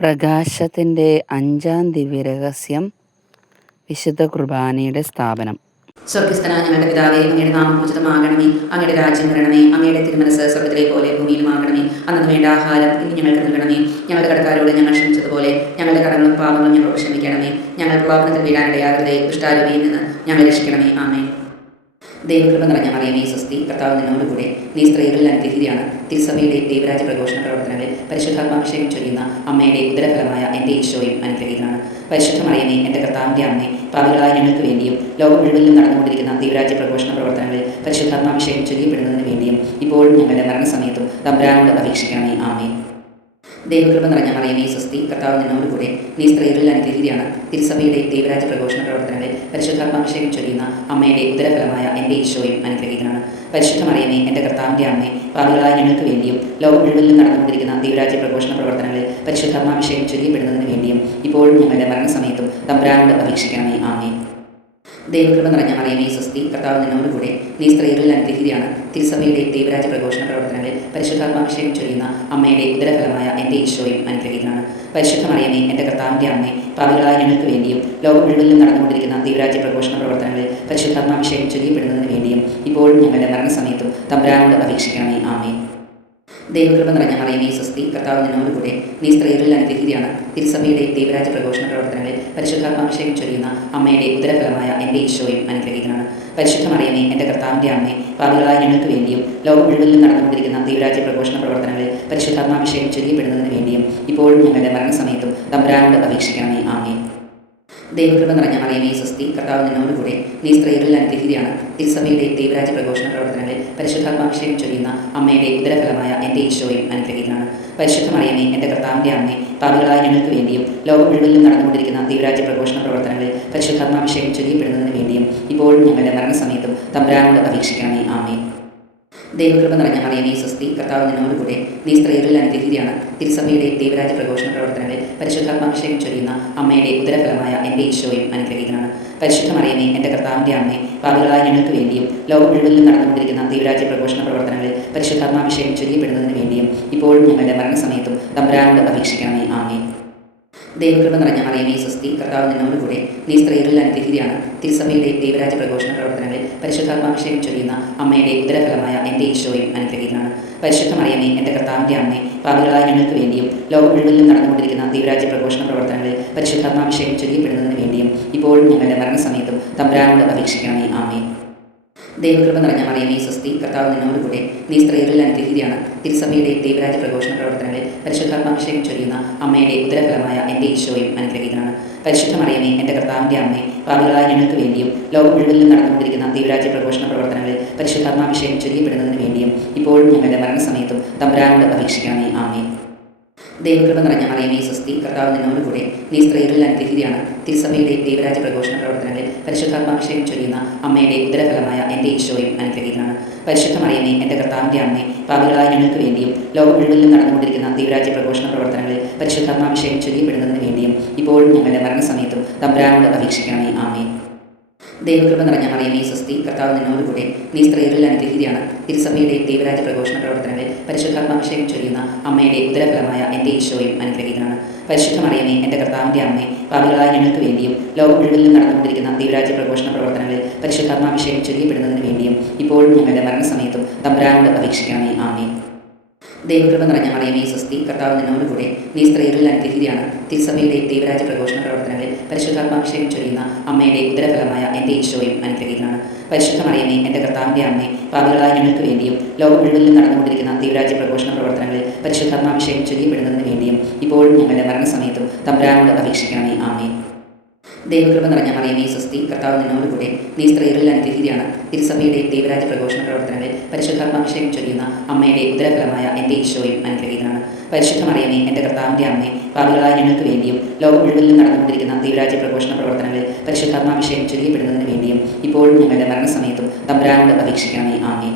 പ്രകാശത്തിൻ്റെ അഞ്ചാം ദിവ്യരഹസ്യം വിശുദ്ധ കുർബാനയുടെ സ്ഥാപനം. സ്വർഗസ്ഥനായ ഞങ്ങളുടെ പിതാവേ, അങ്ങയുടെ നാമം പൂജിതമാകണമേ. അങ്ങയുടെ രാജ്യം വരണമേ. അങ്ങയുടെ തിരുമനസ്സ് സ്വർഗത്തിലെ പോലെ ഭൂമിയിലുമാകണമേ. അന്നു വേണ്ട ആഹാരം ഇനി ഞങ്ങൾക്ക് നൽകണമേ. ഞങ്ങളുടെ കടക്കാരോട് ഞങ്ങൾ ക്ഷമിച്ചതുപോലെ ഞങ്ങളുടെ കടങ്ങളും പാപങ്ങളും ഞങ്ങളോട് ക്ഷമിക്കണമേ. ഞങ്ങൾ പ്രലോഭനത്തിൽ വീഴാനിടയാകരുതേ. ദുഷ്ടാരൂപിയിൽ നിന്ന് ഞങ്ങളെ രക്ഷിക്കണമേ. ആമേൻ. ദൈവകൃപ നിറഞ്ഞ മറിയമേ, സ്വസ്തി. കർത്താവ് നിന്നോടുകൂടെ, നീ സ്ത്രീകളിൽ അനുഗ്രഹീതയാണ്. തിരുസഭയുടെ ദൈവരാജ്യ പ്രഘോഷണ പ്രവർത്തനങ്ങളിൽ പരിശുദ്ധാത്മാഭിഷേകം ചൊരിയുന്ന അമ്മയുടെ ഉദരഫലമായ എൻ്റെ ഈശോയും അനുഗ്രഹീതനാണ്. പരിശുദ്ധ മറിയമേ, എൻ്റെ കർത്താവിൻ്റെ അമ്മേ, പാപികളായ ഞങ്ങൾക്ക് വേണ്ടിയും ലോകം മുഴുവനിലും നടന്നുകൊണ്ടിരിക്കുന്ന ദൈവരാജ്യ പ്രഘോഷണ പ്രവർത്തനങ്ങളിൽ പരിശുദ്ധാത്മാഭിഷേകം ചൊരിയപ്പെടുന്നതിന് വേണ്ടിയും ഇപ്പോഴും ഞങ്ങളുടെ മരണസമയത്തും തമ്പുരാനോട് അപേക്ഷിക്കണമേ. ആമേൻ. ദൈവകൃപ നിറഞ്ഞ മറിയമേ, സ്വസ്തി. കർത്താവ് നിന്നോടുകൂടെ, നീ സ്ത്രീകളിൽ അനുഗ്രഹീതയാണ്. തിരുസഭയുടെ ദൈവരാജ്യ പ്രഘോഷണ പ്രവർത്തനങ്ങളിൽ പരിശുദ്ധാത്മാഭിഷേകം ചൊരിയുന്ന അമ്മയുടെ ഉദരഫലമായ എൻ്റെ ഈശോയും അനുഗ്രഹീതനാണ്. പരിശുദ്ധ മറിയമേ, എൻ്റെ കർത്താവിൻ്റെ അമ്മേ, പാപികളായ ഞങ്ങൾക്ക് വേണ്ടിയും ലോകം മുഴുവനിലും നടന്നുകൊണ്ടിരിക്കുന്ന ദൈവരാജ്യ പ്രഘോഷണ പ്രവർത്തനങ്ങളിൽ പരിശുദ്ധാത്മാഭിഷേകം ചൊരിയപ്പെടുന്നതിന് വേണ്ടിയും ഇപ്പോഴും ഞങ്ങളുടെ മരണസമയത്തും തമ്പുരാനോട് അപേക്ഷിക്കണമേ. ആമേൻ. ദൈവകൃപ നിറഞ്ഞ മറിയമേ, സ്വസ്തി. കർത്താവ് നിന്നോടുകൂടെ, നീ സ്ത്രീകളിൽ അനുഗ്രഹീതയാണ്. തിരുസഭയുടെ ദൈവരാജ്യ പ്രഘോഷണ പ്രവർത്തനങ്ങളിൽ പരിശുദ്ധാത്മാഭിഷേകം ചൊരിയുന്ന അമ്മയുടെ ഉദരഫലമായ എൻ്റെ ഈശോയും അനുഗ്രഹീതനാണ്. പരിശുദ്ധ മറിയമേ, എൻ്റെ കർത്താവിൻ്റെ അമ്മേ, പാപികളായ ഞങ്ങൾക്ക് വേണ്ടിയും ലോകം മുഴുവനിലും നടന്നുകൊണ്ടിരിക്കുന്ന ദൈവരാജ്യ പ്രഘോഷണ പ്രവർത്തനങ്ങളിൽ പരിശുദ്ധാത്മാഭിഷേകം ചൊരിയപ്പെടുന്നതിന് വേണ്ടിയും ഇപ്പോഴും ഞങ്ങളുടെ മരണസമയത്തും തമ്പുരാനോട് അപേക്ഷിക്കണമേ. ആമേൻ. ദൈവകൃപ നിറഞ്ഞ മറിയമേ, സ്വസ്തി. കർത്താവ് നിന്നോടുകൂടെ, നീ സ്ത്രീകളിൽ അനുഗ്രഹീതയാണ്. തിരുസഭയുടെ ദൈവരാജ്യ പ്രഘോഷണ പ്രവർത്തനങ്ങളിൽ പരിശുദ്ധാത്മാഭിഷേകം ചൊരിയുന്ന അമ്മയുടെ ഉദരഫലമായ എൻ്റെ ഈശോയും അനുഗ്രഹീതനാണ്. പരിശുദ്ധ മറിയമേ, എൻ്റെ കർത്താവിൻ്റെ അമ്മേ, പാപികളായ ഞങ്ങൾക്ക് വേണ്ടിയും ലോകം മുഴുവനിലും നടന്നുകൊണ്ടിരിക്കുന്ന ദൈവരാജ്യ പ്രഘോഷണ പ്രവർത്തനങ്ങളിൽ പരിശുദ്ധാത്മാഭിഷേകം ചൊരിയപ്പെടുന്നതിന് വേണ്ടിയും ഇപ്പോഴും ഞങ്ങളുടെ മരണസമയത്തും തമ്പുരാനോട് അപേക്ഷിക്കണമേ. ആമേൻ. ദൈവകൃപ നിറഞ്ഞ മറിയമേ, സ്വസ്തി. കർത്താവ് നിന്നോടുകൂടെ, നീ സ്ത്രീകളിൽ അനുഗ്രഹീതയാണ്. തിരുസഭയുടെ ദൈവരാജ്യ പ്രഘോഷണ പ്രവർത്തനങ്ങളിൽ പരിശുദ്ധാത്മാഭിഷേകം ചൊരിയുന്ന അമ്മയുടെ ഉദരഫലമായ എൻ്റെ ഈശോയും അനുഗ്രഹീതനാണ്. പരിശുദ്ധ മറിയമേ, എൻ്റെ കർത്താവിൻ്റെ അമ്മേ, പാപികളായ ഞങ്ങൾക്ക് വേണ്ടിയും ലോകം മുഴുവനിലും നടന്നുകൊണ്ടിരിക്കുന്ന ദൈവരാജ്യ പ്രഘോഷണ പ്രവർത്തനങ്ങളിൽ പരിശുദ്ധാത്മാഭിഷേകം ചൊരിയപ്പെടുന്നതിന് വേണ്ടിയും ഇപ്പോഴും ഞങ്ങളുടെ മരണസമയത്തും തമ്പുരാനോട് അപേക്ഷിക്കണമേ. ആമേൻ. ദൈവകൃപ നിറഞ്ഞ മറിയമേ, സ്വസ്തി. കർത്താവ് നിന്നോടുകൂടെ, നീ സ്ത്രീകളിൽ അനുഗ്രഹീതയാണ്. തിരുസഭയുടെ ദൈവരാജ്യ പ്രഘോഷണ പ്രവർത്തനങ്ങളിൽ പരിശുദ്ധാത്മാഭിഷേകം ചൊരിയുന്ന അമ്മയുടെ ഉദരഫലമായ എൻ്റെ ഈശോയും അനുഗ്രഹീതനാണ്. പരിശുദ്ധ മറിയമേ, എൻ്റെ കർത്താവിൻ്റെ അമ്മേ, പാപികളായ ഞങ്ങൾക്ക് വേണ്ടിയും ലോകം മുഴുവനിലും നടന്നുകൊണ്ടിരിക്കുന്ന ദൈവരാജ്യ പ്രഘോഷണ പ്രവർത്തനങ്ങളിൽ പരിശുദ്ധാത്മാഭിഷേകം ചൊരിയപ്പെടുന്നതിന് വേണ്ടിയും ഇപ്പോഴും ഞങ്ങളുടെ മരണസമയത്തും തമ്പുരാനോട് അപേക്ഷിക്കണമേ. ആമേൻ. ദൈവകൃപ നിറഞ്ഞ മറിയമേ, സ്വസ്തി. കർത്താവ് നിന്നോടുകൂടെ, നീ സ്ത്രീകളിൽ അനുഗ്രഹീതയാണ്. തിരുസഭയുടെ ദൈവരാജ്യ പ്രഘോഷണ പ്രവർത്തനങ്ങളിൽ പരിശുദ്ധാത്മാഭിഷേകം ചൊരിയുന്ന അമ്മയുടെ ഉദരഫലമായ എൻ്റെ ഈശോയും അനുഗ്രഹീതനാണ്. പരിശുദ്ധ മറിയമേ, എൻ്റെ കർത്താവിൻ്റെ അമ്മേ, പാപികളായ ഞങ്ങൾക്ക് വേണ്ടിയും ലോകം മുഴുവനിലും നടന്നുകൊണ്ടിരിക്കുന്ന ദൈവരാജ്യ പ്രഘോഷണ പ്രവർത്തനങ്ങളിൽ പരിശുദ്ധാത്മാഭിഷേകം ചൊരിയപ്പെടുന്നതിന് വേണ്ടിയും ഇപ്പോഴും ഞങ്ങളുടെ മരണസമയത്തും തമ്പുരാനോട് അപേക്ഷിക്കണമേ. ആമേൻ. ദൈവകൃപ നിറഞ്ഞ മറിയമേ, സ്വസ്തി. കർത്താവ് നിന്നോടുകൂടെ, നീ സ്ത്രീകളിൽ അനുഗ്രഹീതയാണ്. തിരുസഭയുടെ ദൈവരാജ്യ പ്രഘോഷണ പ്രവർത്തനങ്ങളിൽ പരിശുദ്ധാത്മാഭിഷേകം ചൊരിയുന്ന അമ്മയുടെ ഉദരഫലമായ എൻ്റെ ഈശോയും അനുഗ്രഹീതനാണ്. പരിശുദ്ധ മറിയമേ, എൻ്റെ കർത്താവിൻ്റെ അമ്മേ, പാപികളായ ഞങ്ങൾക്ക് വേണ്ടിയും ലോകം മുഴുവനിലും നടന്നുകൊണ്ടിരിക്കുന്ന ദൈവരാജ്യ പ്രഘോഷണ പ്രവർത്തനങ്ങളിൽ പരിശുദ്ധാത്മാഭിഷേകം ചൊരിയപ്പെടുന്നതിന് വേണ്ടിയും ഇപ്പോഴും ഞങ്ങളുടെ മരണസമയത്തും തമ്പുരാനോട് അപേക്ഷിക്കണമേ. ആമേൻ. ദൈവകൃപ നിറഞ്ഞ മറിയമേ, സ്വസ്തി. കർത്താവ് നിന്നോടുകൂടെ, നീ സ്ത്രീകളിൽ അനുഗ്രഹീതയാണ്. തിരുസഭയുടെ ദൈവരാജ്യ പ്രഘോഷണ പ്രവർത്തനങ്ങളിൽ പരിശുദ്ധാത്മാഭിഷേകം ചൊരിയുന്ന അമ്മയുടെ ഉദരഫലമായ എൻ്റെ ഈശോയും അനുഗ്രഹീതനാണ്. പരിശുദ്ധ മറിയമേ, എൻ്റെ കർത്താവിൻ്റെ അമ്മേ, പാപികളായ ഞങ്ങൾക്ക് വേണ്ടിയും ലോകം മുഴുവനിലും നടന്നുകൊണ്ടിരിക്കുന്ന ദൈവരാജ്യ പ്രഘോഷണ പ്രവർത്തനങ്ങളിൽ പരിശുദ്ധാത്മാഭിഷേകം ചൊരിയപ്പെടുന്നതിന് വേണ്ടിയും ഇപ്പോഴും ഞങ്ങളുടെ മരണസമയത്തും തമ്പുരാനോട് അപേക്ഷിക്കണമേ. ആമേൻ. ദൈവകൃപ നിറഞ്ഞ മറിയമേ, സ്വസ്തി. കർത്താവ് നിന്നോടുകൂടെ, നീ സ്ത്രീകളിൽ അനുഗ്രഹീതയാണ്. തിരുസഭയുടെ ദൈവരാജ്യ പ്രഘോഷണ പ്രവർത്തനങ്ങളിൽ പരിശുദ്ധാത്മാഭിഷേകം ചൊരിയുന്ന അമ്മയുടെ ഉദരഫലമായ എൻ്റെ ഈശോയും അനുഗ്രഹീതനാണ്. പരിശുദ്ധ മറിയമേ, എൻ്റെ കർത്താവിൻ്റെ അമ്മേ, പാപികളായ ഞങ്ങൾക്ക് വേണ്ടിയും ലോകം മുഴുവനിലും നടന്നുകൊണ്ടിരിക്കുന്ന ദൈവരാജ്യ പ്രഘോഷണ പ്രവർത്തനങ്ങളിൽ പരിശുദ്ധാത്മാഭിഷേകം ചൊരിയപ്പെടുന്നതിന് വേണ്ടിയും ഇപ്പോഴും ഞങ്ങളുടെ മരണസമയത്തും തമ്പുരാനോട് അപേക്ഷിക്കണമേ. ആമേൻ. ദൈവകൃപ നിറഞ്ഞ മറിയമേ, സ്വസ്തി. കർത്താവ് നിന്നോടുകൂടെ, നീ സ്ത്രീകളിൽ അനുഗ്രഹീതയാണ്. തിരുസഭയുടെ ദൈവരാജ്യ പ്രഘോഷണ പ്രവർത്തനങ്ങളിൽ പരിശുദ്ധാത്മാഭിഷേകം ചൊരിയുന്ന അമ്മയുടെ ഉദരഫലമായ എൻ്റെ ഈശോയും അനുഗ്രഹീതനാണ്. പരിശുദ്ധ മറിയമേ, എൻ്റെ കർത്താവിൻ്റെ അമ്മേ, പാപികളായ ഞങ്ങൾക്ക് വേണ്ടിയും ലോകം മുഴുവനിലും നടന്നുകൊണ്ടിരിക്കുന്ന ദൈവരാജ്യ പ്രഘോഷണ പ്രവർത്തനങ്ങളിൽ പരിശുദ്ധാത്മാഭിഷേകം ചൊരിയപ്പെടുന്നതിന് വേണ്ടിയും ഇപ്പോഴും ഞങ്ങളുടെ മരണസമയത്തും തമ്പുരാനോട് അപേക്ഷിക്കണമേ. ആമേൻ. ദൈവകൃപ നിറഞ്ഞ മറിയമേ, സ്വസ്തി. കർത്താവ് നിന്നോടുകൂടെ, നീ സ്ത്രീകളിൽ അനുഗ്രഹീതയാണ്. തിരുസഭയുടെ ദൈവരാജ്യ പ്രഘോഷണ പ്രവർത്തനങ്ങളിൽ പരിശുദ്ധാത്മാഭിഷേകം ചൊരിയുന്ന അമ്മയുടെ ഉദരഫലമായ എൻ്റെ ഈശോയും അനുഗ്രഹീതനാണ്. പരിശുദ്ധ മറിയമേ, എൻ്റെ കർത്താവിൻ്റെ അമ്മേ, പാപികളായ ഞങ്ങൾക്ക് വേണ്ടിയും ലോകം മുഴുവനിലും നടന്നുകൊണ്ടിരിക്കുന്ന ദൈവരാജ്യ പ്രഘോഷണ പ്രവർത്തനങ്ങളിൽ പരിശുദ്ധാത്മാഭിഷേകം ചൊരിയപ്പെടുന്നതിന് വേണ്ടിയും ഇപ്പോഴും ഞങ്ങളുടെ മരണസമയത്തും തമ്പുരാനോട് അപേക്ഷിക്കണമേ. ആമേൻ.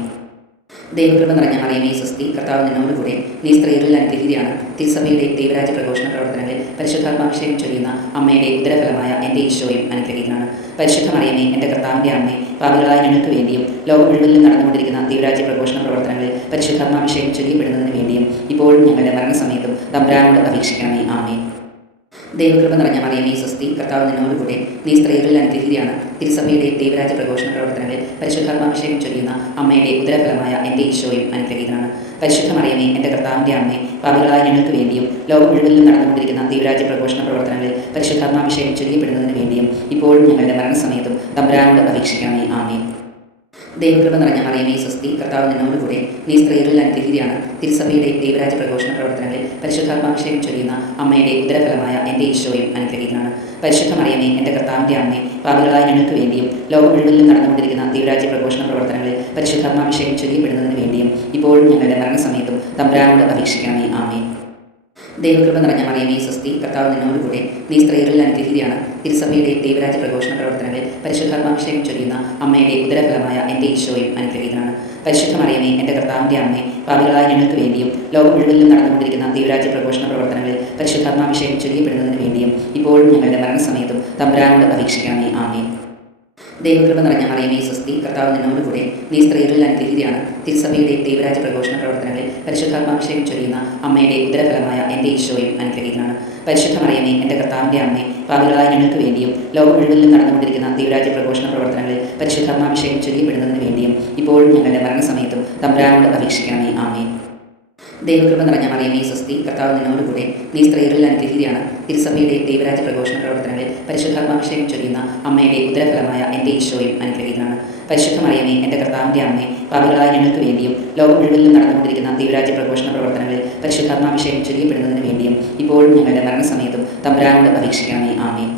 ദൈവകൃപ നിറഞ്ഞ മറിയമേ സ്വസ്തി, കർത്താവ് നിന്നോടുകൂടെ, നീ സ്ത്രീകളിൽ അനുഗ്രഹീതയാണ്. തിരുസഭയുടെ ദൈവരാജ്യ പ്രഘോഷണ പ്രവർത്തനങ്ങളിൽ പരിശുദ്ധാത്മാഭിഷേകം ചൊരിയുന്ന അമ്മയുടെ ഉദരഫലമായ എൻ്റെ ഈശോയും അനുഗ്രഹീതനാണ്. പരിശുദ്ധ മറിയമേ, എൻ്റെ കർത്താവിൻ്റെ അമ്മേ, പാപികളായ ഞങ്ങൾക്ക് വേണ്ടിയും ലോകം മുഴുവനിലും നടന്നുകൊണ്ടിരിക്കുന്ന ദൈവരാജ്യ പ്രഘോഷണ പ്രവർത്തനങ്ങളിൽ പരിശുദ്ധാത്മാഭിഷേകം ചൊരിയപ്പെടുന്നതിന് വേണ്ടിയും ഇപ്പോഴും ഞങ്ങളുടെ മരണസമയത്തും തമ്പുരാനോട് അപേക്ഷിക്കണമേ. ആമേൻ. ദൈവകൃപ നിറഞ്ഞ മറിയമേ സ്വസ്തി, കർത്താവ് നിന്നോടുകൂടെ, നീ സ്ത്രീകളിൽ അനുഗ്രഹീതയാണ്. തിരുസഭയുടെ ദൈവരാജ്യ പ്രഘോഷണ പ്രവർത്തനങ്ങളിൽ പരിശുദ്ധാത്മാഭിഷേകം ചൊരിയുന്ന അമ്മയുടെ ഉദരഫലമായ എൻ്റെ ഈശോയും അനുഗ്രഹീതനാണ്. പരിശുദ്ധ മറിയമേ, എൻ്റെ കർത്താവിൻ്റെ അമ്മേ, പാപികളായ ഞങ്ങൾക്ക് വേണ്ടിയും ലോകം മുഴുവനിലും നടന്നുകൊണ്ടിരിക്കുന്ന ദൈവരാജ്യ പ്രഘോഷണ പ്രവർത്തനങ്ങളിൽ പരിശുദ്ധാത്മാഭിഷേകം ചൊരിയപ്പെടുന്നതിന് വേണ്ടിയും ഇപ്പോഴും ഞങ്ങളുടെ മരണസമയത്തും തമ്പുരാനോട് അപേക്ഷിക്കണമേ. ആമേൻ. ദൈവകൃപ നിറഞ്ഞ മറിയമേ സ്വസ്തി, കർത്താവ് നിന്നോടുകൂടെ, നീ സ്ത്രീകളിൽ അനുഗ്രഹീതയാണ്. തിരുസഭയുടെ ദൈവരാജ്യ പ്രഘോഷണ പ്രവർത്തനങ്ങളിൽ പരിശുദ്ധാത്മാഭിഷേകം ചൊരിയുന്ന അമ്മയുടെ ഉദരഫലമായ എൻ്റെ ഈശോയും അനുഗ്രഹീതനാണ്. പരിശുദ്ധ മറിയമേ, എൻ്റെ കർത്താവിൻ്റെ അമ്മേ, പാപികളായ ഞങ്ങൾക്ക് വേണ്ടിയും ലോകം മുഴുവനിലും നടന്നുകൊണ്ടിരിക്കുന്ന ദൈവരാജ്യ പ്രഘോഷണ പ്രവർത്തനങ്ങളിൽ പരിശുദ്ധാത്മാഭിഷേകം ചൊരിയപ്പെടുന്നതിന് വേണ്ടിയും ഇപ്പോഴും ഞങ്ങളുടെ മരണസമയത്തും തമ്പുരാനോട് അപേക്ഷിക്കണമേ. ആമേൻ. ദൈവകൃപ നിറഞ്ഞ മറിയമേ സ്വസ്തി, കർത്താവ് നിന്നോടുകൂടെ, നീ സ്ത്രീകളിൽ അനുഗ്രഹീതയാണ്. തിരുസഭയുടെ ദൈവരാജ്യ പ്രഘോഷണ പ്രവർത്തനങ്ങളിൽ പരിശുദ്ധാത്മാഭിഷേകം ചൊരിയുന്ന അമ്മയുടെ ഉദരഫലമായ എൻ്റെ ഈശോയും അനുഗ്രഹീതനാണ്. പരിശുദ്ധ മറിയമേ, എൻ്റെ കർത്താവിൻ്റെ അമ്മേ, പാപികളായ ഞങ്ങൾക്ക് വേണ്ടിയും ലോകം മുഴുവനിലും നടന്നുകൊണ്ടിരിക്കുന്ന ദൈവരാജ്യ പ്രഘോഷണ പ്രവർത്തനങ്ങളിൽ പരിശുദ്ധാത്മാഭിഷേകം ചൊരിയപ്പെടുന്നതിന് വേണ്ടിയും ഇപ്പോഴും ഞങ്ങളുടെ മരണസമയത്തും തമ്പുരാനോട് അപേക്ഷിക്കണമേ. ആമേൻ. ദൈവകൃപ നിറഞ്ഞ മറിയമേ സ്വസ്തി, കർത്താവ് നിന്നോടുകൂടെ, നീ സ്ത്രീകളിൽ അനുഗ്രഹീതയാണ്. തിരുസഭയുടെ ദൈവരാജ്യ പ്രഘോഷണ പ്രവർത്തനങ്ങളിൽ പരിശുദ്ധാത്മാഭിഷേകം ചൊരിയുന്ന അമ്മയുടെ ഉദരഫലമായ എൻ്റെ ഈശോയും അനുഗ്രഹീതനാണ്. പരിശുദ്ധ മറിയമേ, എൻ്റെ കർത്താവിൻ്റെ അമ്മേ, പാപികളായ ഞങ്ങൾക്ക് വേണ്ടിയും ലോകം മുഴുവനിലും നടന്നുകൊണ്ടിരിക്കുന്ന ദൈവരാജ്യ പ്രഘോഷണ പ്രവർത്തനങ്ങളിൽ പരിശുദ്ധാത്മാഭിഷേകം ചൊരിയപ്പെടുന്നതിന് വേണ്ടിയും ഇപ്പോഴും ഞങ്ങളുടെ മരണസമയത്തും തമ്പുരാനോട് അപേക്ഷിക്കണമേ. ആമേൻ. ദൈവകൃപ നിറഞ്ഞ മറിയമേ സ്വസ്തി, കർത്താവ് നിന്നോടുകൂടെ, നീ സ്ത്രീകളിൽ അനുഗ്രഹീതയാണ്. തിരുസഭയുടെ ദൈവരാജ്യ പ്രഘോഷണ പ്രവർത്തനങ്ങളിൽ പരിശുദ്ധാത്മാഭിഷേകം ചൊരിയുന്ന അമ്മയുടെ ഉദരഫലമായ എൻ്റെ ഈശോയും അനുഗ്രഹീതനാണ്. പരിശുദ്ധ മറിയമേ, എൻ്റെ കർത്താവിൻ്റെ അമ്മേ, പാപികളായ ഞങ്ങൾക്ക് വേണ്ടിയും ലോകം മുഴുവനിലും നടന്നുകൊണ്ടിരിക്കുന്ന ദൈവരാജ്യ പ്രഘോഷണ പ്രവർത്തനങ്ങളിൽ പരിശുദ്ധാത്മാഭിഷേകം ചൊരിയപ്പെടുന്നതിന് വേണ്ടിയും ഇപ്പോഴും ഞങ്ങളുടെ മരണസമയത്തും തമ്പുരാനോട് അപേക്ഷിക്കണമേ. ആമേൻ.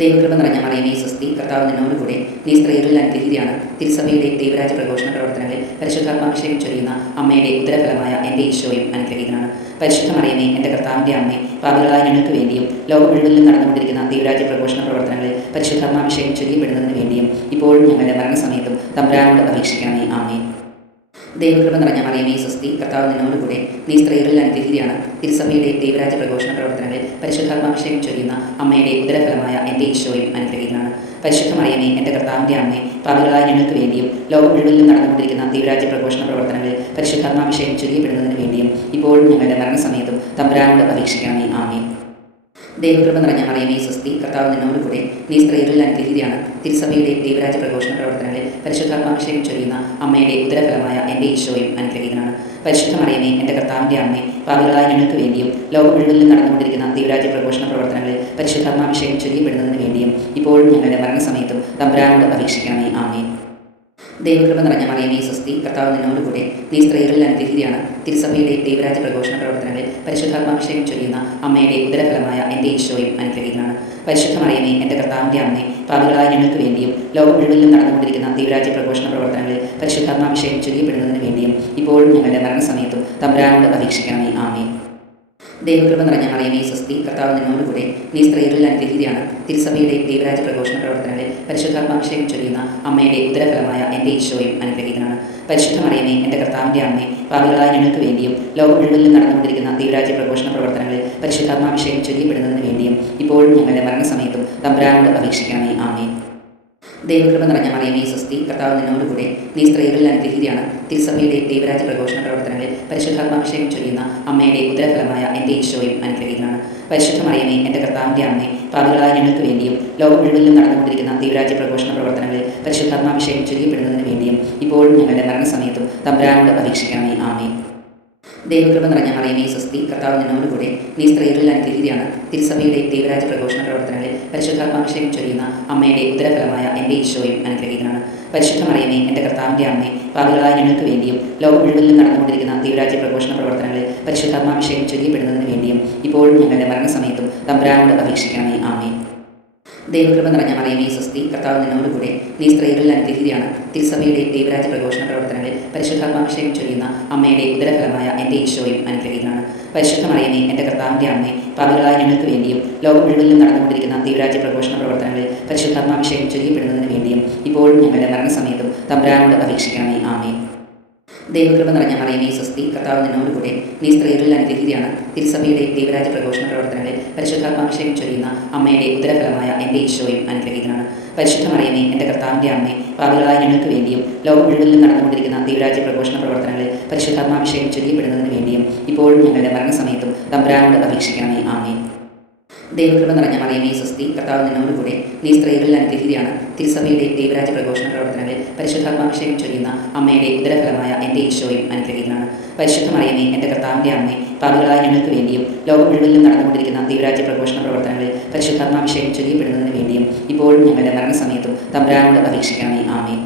ദൈവകൃപ നിറഞ്ഞ മറിയമേ സ്വസ്തി, കർത്താവ് നിന്നോടുകൂടെ, നീ സ്ത്രീകളിൽ അനുഗ്രഹീതയാണ്. തിരുസഭയുടെ ദൈവരാജ്യ പ്രഘോഷണ പ്രവർത്തനങ്ങളിൽ പരിശുദ്ധാത്മാഭിഷേകം ചൊരിയുന്ന അമ്മയുടെ ഉദരഫലമായ എൻ്റെ ഈശോയും അനുഗ്രഹീതനാണ്. പരിശുദ്ധ മറിയമേ, എൻ്റെ കർത്താവിൻ്റെ അമ്മേ, പാപികളായ ഞങ്ങൾക്ക് വേണ്ടിയും ലോകം മുഴുവനിലും നടന്നുകൊണ്ടിരിക്കുന്ന ദൈവരാജ്യ പ്രഘോഷണ പ്രവർത്തനങ്ങളിൽ പരിശുദ്ധാത്മാഭിഷേകം ചൊരിയപ്പെടുന്നതിന് വേണ്ടിയും ഇപ്പോഴും ഞങ്ങളുടെ മരണസമയത്തും തമ്പുരാനോട് അപേക്ഷിക്കണമേ. ആമേൻ. ദൈവകൃപ നിറഞ്ഞ മറിയമേ സ്വസ്തി, കർത്താവ് നിന്നോടുകൂടെ, നീ സ്ത്രീകളിൽ അനുഗ്രഹീതയാണ്. തിരുസഭയുടെ ദൈവരാജ്യ പ്രഘോഷണ പ്രവർത്തനങ്ങളിൽ പരിശുദ്ധാത്മാഭിഷേകം ചൊരിയുന്ന അമ്മയുടെ ഉദരഫലമായ എൻ്റെ ഈശോയും അനുഗ്രഹീതനാണ്. പരിശുദ്ധ മറിയമേ, എൻ്റെ കർത്താവിൻ്റെ അമ്മേ, പാപികളായ ഞങ്ങൾക്ക് വേണ്ടിയും ലോകം മുഴുവനിലും നടന്നുകൊണ്ടിരിക്കുന്ന ദൈവരാജ്യ പ്രഘോഷണ പ്രവർത്തനങ്ങളിൽ പരിശുദ്ധാത്മാഭിഷേകം ചൊരിയപ്പെടുന്നതിന് വേണ്ടിയും ഇപ്പോഴും ഞങ്ങളുടെ മരണസമയത്തും തമ്പുരാനോട് അപേക്ഷിക്കണമേ. ആമേൻ. ദൈവകൃപ നിറഞ്ഞ മറിയമേ സ്വസ്തി, കർത്താവ് നിന്നോടുകൂടെ, നീ സ്ത്രീകളിൽ അനുഗ്രഹീതയാണ്. തിരുസഭയുടെ ദൈവരാജ്യ പ്രഘോഷണ പ്രവർത്തനങ്ങളിൽ പരിശുദ്ധാത്മാഭിഷേകം ചൊരിയുന്ന അമ്മയുടെ ഉദരഫലമായ എൻ്റെ ഈശോയും അനുഗ്രഹീതനാണ്. പരിശുദ്ധ മറിയമേ, എൻ്റെ കർത്താവിൻ്റെ അമ്മേ, പാപികളായ ഞങ്ങൾക്ക് വേണ്ടിയും ലോകം മുഴുവനിലും നടന്നുകൊണ്ടിരിക്കുന്ന ദൈവരാജ്യ പ്രഘോഷണ പ്രവർത്തനങ്ങളിൽ പരിശുദ്ധാത്മാഭിഷേകം ചൊരിയപ്പെടുന്നതിന് വേണ്ടിയും ഇപ്പോഴും ഞങ്ങളുടെ മരണസമയത്തും തമ്പുരാനോട് അപേക്ഷിക്കണമേ. ആമേൻ. ദൈവകൃപ നിറഞ്ഞ മറിയമേ സ്വസ്തി, കർത്താവ് നിന്നോടുകൂടെ, നീ സ്ത്രീകളിൽ അനുഗ്രഹീതയാണ്. തിരുസഭയുടെ ദൈവരാജ്യ പ്രഘോഷണ പ്രവർത്തനങ്ങളിൽ പരിശുദ്ധാത്മാഭിഷേകം ചൊരിയുന്ന അമ്മയുടെ ഉദരഫലമായ എൻ്റെ ഈശോയും അനുഗ്രഹീതനാണ്. പരിശുദ്ധ മറിയമേ, എൻ്റെ കർത്താവിൻ്റെ അമ്മേ, പാപികളായ ഞങ്ങൾക്ക് വേണ്ടിയും ലോകം മുഴുവനിലും നടന്നുകൊണ്ടിരിക്കുന്ന ദൈവരാജ്യ പ്രഘോഷണ പ്രവർത്തനങ്ങളിൽ പരിശുദ്ധാത്മാഭിഷേകം ചൊരിയപ്പെടുന്നതിന് വേണ്ടിയും ഇപ്പോഴും ഞങ്ങളുടെ മരണസമയത്തും തമ്പുരാനോട് അപേക്ഷിക്കണമേ. ആമേൻ. ദൈവകൃപ നിറഞ്ഞ മറിയമേ സ്വസ്തി, കർത്താവ് നിന്നോടുകൂടെ, നീ സ്ത്രീകളിൽ അനുഗ്രഹീതയാണ്. തിരുസഭയുടെ ദൈവരാജ്യ പ്രഘോഷണ പ്രവർത്തനങ്ങളിൽ പരിശുദ്ധാത്മാഭിഷേകം ചൊരിയുന്ന അമ്മയുടെ ഉദരഫലമായ എൻ്റെ ഈശോയും അനുഗ്രഹീതനാണ്. പരിശുദ്ധ മറിയമേ, എൻ്റെ കർത്താവിൻ്റെ അമ്മേ, പാപികളായ ഞങ്ങൾക്ക് വേണ്ടിയും ലോകം മുഴുവനിലും നടന്നുകൊണ്ടിരിക്കുന്ന ദൈവരാജ്യ പ്രഘോഷണ പ്രവർത്തനങ്ങളിൽ പരിശുദ്ധാത്മാഭിഷേകം ചൊരിയപ്പെടുന്നതിന് വേണ്ടിയും ഇപ്പോഴും ഞങ്ങളുടെ മരണസമയത്തും തമ്പുരാനോട് അപേക്ഷിക്കണമേ. ആമേൻ. ദൈവകൃപ നിറഞ്ഞ മറിയമേ സ്വസ്തി, കർത്താവ് നിന്നോടുകൂടെ, നീ സ്ത്രീകളിൽ അനുഗ്രഹീതയാണ്. തിരുസഭയുടെ ദൈവരാജ്യ പ്രഘോഷണ പ്രവർത്തനങ്ങളിൽ പരിശുദ്ധാത്മാഭിഷേകം ചൊരിയുന്ന അമ്മയുടെ ഉദരഫലമായ എൻ്റെ ഈശോയും അനുഗ്രഹീതനാണ്. പരിശുദ്ധ മറിയമേ, എൻ്റെ കർത്താവിൻ്റെ അമ്മേ, പാപികളായ ഞങ്ങൾക്ക് വേണ്ടിയും ലോകം മുഴുവനിലും നടന്നുകൊണ്ടിരിക്കുന്ന ദൈവരാജ്യ പ്രഘോഷണ പ്രവർത്തനങ്ങളിൽ പരിശുദ്ധാത്മാഭിഷേകം ചൊരിയപ്പെടുന്നതിന് വേണ്ടിയും ഇപ്പോഴും ഞങ്ങളുടെ മരണസമയത്തും തമ്പുരാനോട് അപേക്ഷിക്കണമേ. ആമേൻ. ദൈവകൃപ നിറഞ്ഞ മറിയമേ സ്വസ്തി, കർത്താവ് നിന്നോടുകൂടെ, നീ സ്ത്രീകളിൽ അനുഗ്രഹീതയാണ്. തിരുസഭയുടെ ദൈവരാജ്യ പ്രഘോഷണ പ്രവർത്തനങ്ങളിൽ പരിശുദ്ധാത്മാഭിഷേകം ചൊരിയുന്ന അമ്മയുടെ ഉദരഫലമായ എൻ്റെ ഈശോയും അനുഗ്രഹീതനാണ്. പരിശുദ്ധ മറിയമേ, എൻ്റെ കർത്താവിൻ്റെ അമ്മേ, പാപികളായ ഞങ്ങൾക്ക് വേണ്ടിയും ലോകം മുഴുവനിലും നടന്നുകൊണ്ടിരിക്കുന്ന ദൈവരാജ്യ പ്രഘോഷണ പ്രവർത്തനങ്ങളിൽ പരിശുദ്ധാത്മാഭിഷേകം ചൊരിയപ്പെടുന്നതിന് വേണ്ടിയും ഇപ്പോഴും ഞങ്ങളുടെ മരണസമയത്തും തമ്പുരാനോട് അപേക്ഷിക്കണമേ. ആമേൻ. ദൈവകൃപ നിറഞ്ഞ മറിയമേ സ്വസ്തി, കർത്താവ് നിന്നോടുകൂടെ, നീ സ്ത്രീകളിൽ അനുഗ്രഹീതയാണ്. തിരുസഭയുടെ ദൈവരാജ്യ പ്രഘോഷണ പ്രവർത്തനങ്ങളിൽ പരിശുദ്ധാത്മാഭിഷേകം ചൊരിയുന്ന അമ്മയുടെ ഉദരഫലമായ എൻ്റെ ഈശോയും അനുഗ്രഹീതനാണ്. പരിശുദ്ധ മറിയമേ, എൻ്റെ കർത്താവിൻ്റെ അമ്മേ, പാപികളായ ഞങ്ങൾക്ക് വേണ്ടിയും ലോകം മുഴുവനിലും നടന്നുകൊണ്ടിരിക്കുന്ന ദൈവരാജ്യ പ്രഘോഷണ പ്രവർത്തനങ്ങളിൽ പരിശുദ്ധാത്മാഭിഷേകം ചൊരിയപ്പെടുന്നതിന് വേണ്ടിയും ഇപ്പോഴും ഞങ്ങളുടെ മരണസമയത്തും തമ്പുരാനോട് അപേക്ഷിക്കണമേ. ആമേൻ. ദൈവകൃപ നിറഞ്ഞ മറിയമേ സ്വസ്തി, കർത്താവ് നിന്നോട് കൂടെ, നീ സ്ത്രീകളിൽ അനുഗ്രഹീതയാണ്. തിരുസഭയുടെ ദൈവരാജ പ്രഘോഷണ പ്രവർത്തനങ്ങളിൽ പരിശുദ്ധാത്മാഭിഷേകം ചൊരിയുന്ന അമ്മയുടെ ഉദരഫലമായ എൻ്റെ ഈശോയും അനുഗ്രഹീതനാണ്. പരിശുദ്ധ മറിയമേ, എൻ്റെ കർത്താവിൻ്റെ അമ്മേ, പാപികളായ ഞങ്ങൾക്ക് വേണ്ടിയും ലോകം മുഴുവനിലും നടന്നുകൊണ്ടിരിക്കുന്ന ദൈവരാജ പ്രഘോഷണ പ്രവർത്തനങ്ങളിൽ പരിശുദ്ധാത്മാഭിഷേകം ചൊരിയപ്പെടുന്നതിന് വേണ്ടിയും ഇപ്പോഴും ഞങ്ങളുടെ മരണസമയത്തും തമ്പുരാനോട് അപേക്ഷിക്കണമേ. ആമേൻ. ദൈവകൃപ നിറഞ്ഞ മറിയമേ സ്വസ്തി, കർത്താവ് നിന്നോട് കൂടെ, നീ സ്ത്രീകളിൽ അനുഗ്രഹീതയാണ്. തിരുസഭയുടെ ദൈവരാജ പ്രഘോഷണ പ്രവർത്തനങ്ങളിൽ പരിശുദ്ധാത്മാഭിഷേകം ചൊരിയുന്ന അമ്മയുടെ ഉദരഫലമായ എൻ്റെ ഈശോയും അനുഗ്രഹീതനാണ്. പരിശുദ്ധ മറിയമേ, എൻ്റെ കർത്താവിൻ്റെ അമ്മേ, പാപികളായ ഞങ്ങൾക്ക് വേണ്ടിയും ലോകം മുഴുവനിലും നടന്നുകൊണ്ടിരിക്കുന്ന ദൈവരാജ പ്രഘോഷണ പ്രവർത്തനങ്ങളിൽ പരിശുദ്ധാത്മാഭിഷേകം ചൊരിയപ്പെടുന്നതിന് വേണ്ടിയും ഇപ്പോഴും ഞങ്ങളുടെ മരണസമയത്തും തമ്പുരാനോട് അപേക്ഷിക്കണമേ. ആമേൻ.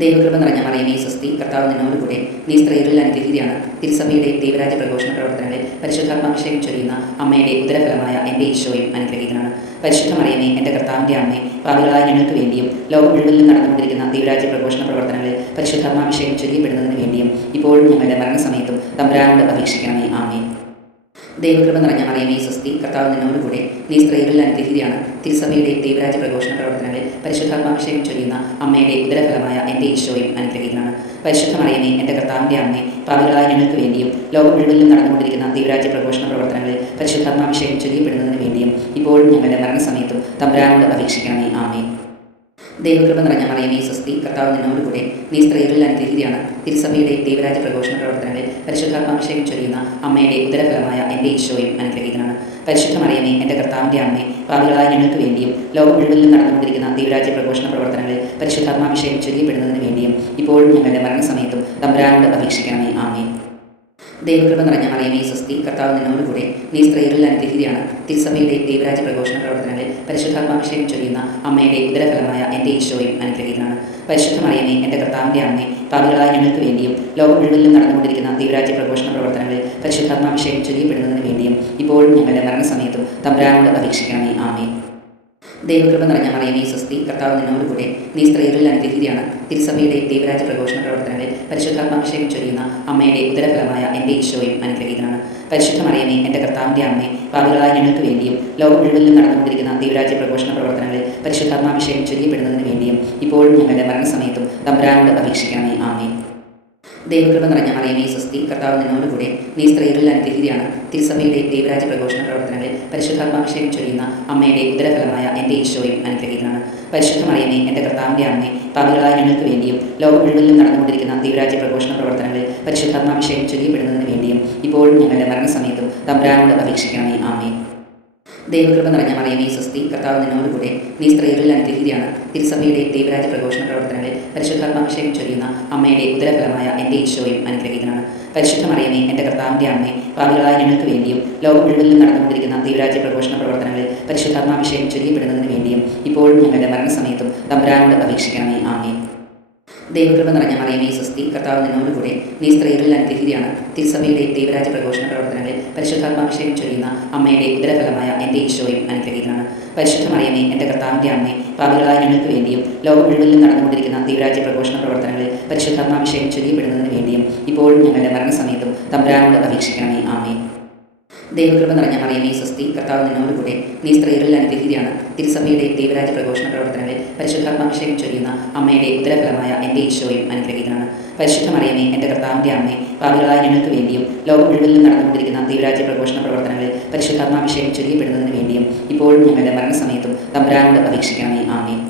ദൈവകൃപ നിറഞ്ഞ മറിയമേ സ്വസ്തി, കർത്താവ് നിന്നോട് കൂടെ, നീ സ്ത്രീകളിൽ അനുഗ്രഹീതയാണ്. തിരുസഭയുടെ ദൈവരാജ പ്രഘോഷണ പ്രവർത്തനങ്ങളിൽ പരിശുദ്ധാത്മാഭിഷേകം ചൊരിയുന്ന അമ്മയുടെ ഉദരഫലമായ എൻ്റെ ഈശോയും അനുഗ്രഹീതനാണ്. പരിശുദ്ധ മറിയമേ, എൻ്റെ കർത്താവിൻ്റെ അമ്മേ, പാപികളായ ഞങ്ങൾക്ക് വേണ്ടിയും ലോകം മുഴുവനിലും നടന്നുകൊണ്ടിരിക്കുന്ന ദൈവരാജ പ്രഘോഷണ പ്രവർത്തനങ്ങളിൽ പരിശുദ്ധാത്മാഭിഷേകം ചൊരിയപ്പെടുന്നതിന് വേണ്ടിയും ഇപ്പോഴും ഞങ്ങളുടെ മരണസമയത്തും തമ്പുരാനോട് അപേക്ഷിക്കണമേ. ആമേൻ. ദൈവകൃപ നിറഞ്ഞ മറിയമേ സ്വസ്തി, കർത്താവ് നിന്നോട് കൂടെ, നീ സ്ത്രീകളിൽ അനുഗ്രഹീതയാണ്. തിരുസഭയുടെ ദൈവരാജ പ്രഘോഷണ പ്രവർത്തനങ്ങളിൽ പരിശുദ്ധാത്മാഭിഷേകം ചൊരിയുന്ന അമ്മയുടെ ഉദരഫലമായ എൻ്റെ ഈശോയും അനുഗ്രഹീതനാണ്. പരിശുദ്ധ മറിയമേ, എൻ്റെ കർത്താവിൻ്റെ അമ്മേ, പാപികളായ ഞങ്ങൾക്ക് വേണ്ടിയും ലോകം മുഴുവനിലും നടന്നുകൊണ്ടിരിക്കുന്ന ദൈവരാജ പ്രഘോഷണ പ്രവർത്തനങ്ങളിൽ പരിശുദ്ധാത്മാഭിഷേകം ചൊരിയപ്പെടുന്നതിന് വേണ്ടിയും ഇപ്പോഴും ഞങ്ങളുടെ മരണസമയത്തും തമ്പുരാനോട് അപേക്ഷിക്കണമേ. ആമേൻ. ദൈവകൃപ നിറഞ്ഞ മറിയമേ സ്വസ്തി, കർത്താവ് നിന്നോട് കൂടെ, നീ സ്ത്രീകളിൽ അനുഗ്രഹീതയാണ്. തിരുസഭയുടെ ദൈവരാജ പ്രഘോഷണ പ്രവർത്തനങ്ങളിൽ പരിശുദ്ധാത്മാഭിഷേകം ചൊരിയുന്ന അമ്മയുടെ ഉദരഫലമായ എൻ്റെ ഈശോയും അനുഗ്രഹീതനാണ്. പരിശുദ്ധ മറിയമേ, എൻ്റെ കർത്താവിൻ്റെ അമ്മേ, പാപികളായ ഞങ്ങൾക്ക് വേണ്ടിയും ലോകം മുഴുവനിലും നടന്നുകൊണ്ടിരിക്കുന്ന ദൈവരാജ പ്രഘോഷണ പ്രവർത്തനങ്ങളിൽ പരിശുദ്ധാത്മാഭിഷേകം ചൊരിയപ്പെടുന്നതിന് വേണ്ടിയും ഇപ്പോഴും ഞങ്ങളുടെ മരണസമയത്തും തമ്പുരാനോട് അപേക്ഷിക്കണമേ. ആമേൻ. ദൈവകൃപ നിറഞ്ഞ മറിയമേ സ്വസ്തി, കർത്താവ് നിന്നോട് കൂടെ, നീ സ്ത്രീകളിൽ അനുഗ്രഹീതയാണ്. തിരുസഭയുടെ ദൈവരാജ പ്രഘോഷണ പ്രവർത്തനങ്ങളിൽ പരിശുദ്ധാത്മാഭിഷേകം ചൊരിയുന്ന അമ്മയുടെ ഉദരഫലമായ എൻ്റെ ഈശോയും അനുഗ്രഹീതനാണ്. പരിശുദ്ധ മറിയമേ, എൻ്റെ കർത്താവിൻ്റെ അമ്മേ, പാപികളായ ഞങ്ങൾക്ക് വേണ്ടിയും ലോകം മുഴുവനിലും നടന്നുകൊണ്ടിരിക്കുന്ന ദൈവരാജ പ്രഘോഷണ പ്രവർത്തനങ്ങളിൽ പരിശുദ്ധാത്മാഭിഷേകം ചൊരിയപ്പെടുന്നതിന് വേണ്ടിയും ഇപ്പോഴും ഞങ്ങളുടെ മരണസമയത്തും തമ്പുരാനോട് അപേക്ഷിക്കണമേ. ആമേൻ. ദൈവകൃപ നിറഞ്ഞ മറിയമേ സ്വസ്തി, കർത്താവ് നിന്നോട് കൂടെ, നീ സ്ത്രീകളിൽ അനുഗ്രഹീതയാണ്. തിരുസഭയുടെ ദൈവരാജ പ്രഘോഷണ പ്രവർത്തനങ്ങളിൽ പരിശുദ്ധാത്മാഭിഷേകം ചൊരിയുന്ന അമ്മയുടെ ഉദരഫലമായ എൻ്റെ ഈശോയും അനുഗ്രഹീതനാണ്. പരിശുദ്ധ മറിയമേ, എൻ്റെ കർത്താവിൻ്റെ അമ്മേ, പാപികളായ ഞങ്ങൾക്ക് വേണ്ടിയും ലോകം മുഴുവനിലും നടന്നുകൊണ്ടിരിക്കുന്ന ദൈവരാജ പ്രഘോഷണ പ്രവർത്തനങ്ങളിൽ പരിശുദ്ധാത്മാഭിഷേകം ചൊരിയപ്പെടുന്നതിന് വേണ്ടിയും ഇപ്പോഴും ഞങ്ങളുടെ മരണസമയത്തും തമ്പുരാനോട് അപേക്ഷിക്കണമേ. ആമേൻ. ദൈവകൃപ നിറഞ്ഞ മറിയമേ സ്വസ്തി, കർത്താവ് നിന്നോട് കൂടെ, നീ സ്ത്രീകളിൽ അനുഗ്രഹീതയാണ്. തിരുസഭയുടെ ദൈവരാജ പ്രഘോഷണ പ്രവർത്തനങ്ങളിൽ പരിശുദ്ധാത്മാഭിഷേകം ചൊരിയുന്ന അമ്മയുടെ ഉദരഫലമായ എൻ്റെ ഈശോയും അനുഗ്രഹീതനാണ്. പരിശുദ്ധ മറിയമേ, എൻ്റെ കർത്താവിൻ്റെ അമ്മേ, പാപികളായ ഞങ്ങൾക്ക് വേണ്ടിയും ലോകം മുഴുവനിലും നടന്നുകൊണ്ടിരിക്കുന്ന ദൈവരാജ പ്രഘോഷണ പ്രവർത്തനങ്ങളിൽ പരിശുദ്ധാത്മാഭിഷേകം ചൊരിയപ്പെടുന്നതിന് വേണ്ടിയും ഇപ്പോഴും ഞങ്ങളുടെ മരണസമയത്തും തമ്പുരാനോട് അപേക്ഷിക്കണമേ. ആമേൻ. ദൈവകൃപ നിറഞ്ഞ മറിയമേ സ്വസ്തി, കർത്താവ് നിന്നോട് കൂടെ, നീ സ്ത്രീകളിൽ അനുഗ്രഹീതയാണ്. തിരുസഭയുടെ ദൈവരാജ പ്രഘോഷണ പ്രവർത്തനങ്ങളിൽ പരിശുദ്ധാത്മാഭിഷേകം ചൊരിയുന്ന അമ്മയുടെ ഉദരഫലമായ എൻ്റെ ഈശോയും അനുഗ്രഹീതനാണ്. പരിശുദ്ധ മറിയമേ, എൻ്റെ കർത്താവിൻ്റെ അമ്മേ, പാപികളായ ഞങ്ങൾക്ക് വേണ്ടിയും ലോകം മുഴുവനിലും നടന്നുകൊണ്ടിരിക്കുന്ന ദൈവരാജ പ്രഘോഷണ പ്രവർത്തനങ്ങളിൽ പരിശുദ്ധാത്മാഭിഷേകം ചൊരിയപ്പെടുന്നതിന് വേണ്ടിയും ഇപ്പോഴും ഞങ്ങളുടെ മരണസമയത്തും തമ്പുരാനോട് അപേക്ഷിക്കണമേ. ആമേൻ. ദൈവകൃപ നിറഞ്ഞ മറിയമേ സ്വസ്തി, കർത്താവ് നിന്നോട് കൂടെ, നീ സ്ത്രീകളിൽ അനുഗ്രഹീതയാണ്. തിരുസഭയുടെ ദൈവരാജ പ്രഘോഷണ പ്രവർത്തനങ്ങളിൽ പരിശുദ്ധാത്മാഭിഷേകം ചൊരിയുന്ന അമ്മയുടെ ഉദരഫലമായ എൻ്റെ ഈശോയും അനുഗ്രഹീതനാണ്. പരിശുദ്ധ മറിയമേ, എൻ്റെ കർത്താവിൻ്റെ അമ്മേ, പാപികളായ ഞങ്ങൾക്ക് വേണ്ടിയും ലോകം മുഴുവനിലും നടന്നുകൊണ്ടിരിക്കുന്ന ദൈവരാജ പ്രഘോഷണ പ്രവർത്തനങ്ങളിൽ പരിശുദ്ധാത്മാഭിഷേകം ചൊരിയപ്പെടുന്നതിന് വേണ്ടിയും ഇപ്പോഴും ഞങ്ങളുടെ മരണസമയത്തും തമ്പുരാനോട് അപേക്ഷിക്കണമേ. ആമേൻ. ദൈവകൃപ നിറഞ്ഞ മറിയമേ സ്വസ്തി, കർത്താവ് നിന്നോട് കൂടെ, നീ സ്ത്രീകളിൽ അനുഗ്രഹീതയാണ്. തിരുസഭയുടെ ദൈവരാജ പ്രഘോഷണ പ്രവർത്തനങ്ങളിൽ പരിശുദ്ധാത്മാഭിഷേകം ചൊരിയുന്ന അമ്മയുടെ ഉദരഫലമായ എൻ്റെ ഈശോയും അനുഗ്രഹീതനാണ്. പരിശുദ്ധ മറിയമേ, എൻ്റെ കർത്താവിൻ്റെ അമ്മേ, പാപികളായ ഞങ്ങൾക്ക് വേണ്ടിയും ലോകം മുഴുവനിലും നടന്നുകൊണ്ടിരിക്കുന്ന ദൈവരാജ പ്രഘോഷണ പ്രവർത്തനങ്ങളിൽ പരിശുദ്ധാത്മാഭിഷേകം ചൊരിയപ്പെടുന്നതിന് വേണ്ടിയും ഇപ്പോഴും ഞങ്ങളുടെ മരണസമയത്തും തമ്പുരാനോട് അപേക്ഷിക്കണമേ. ആമേൻ.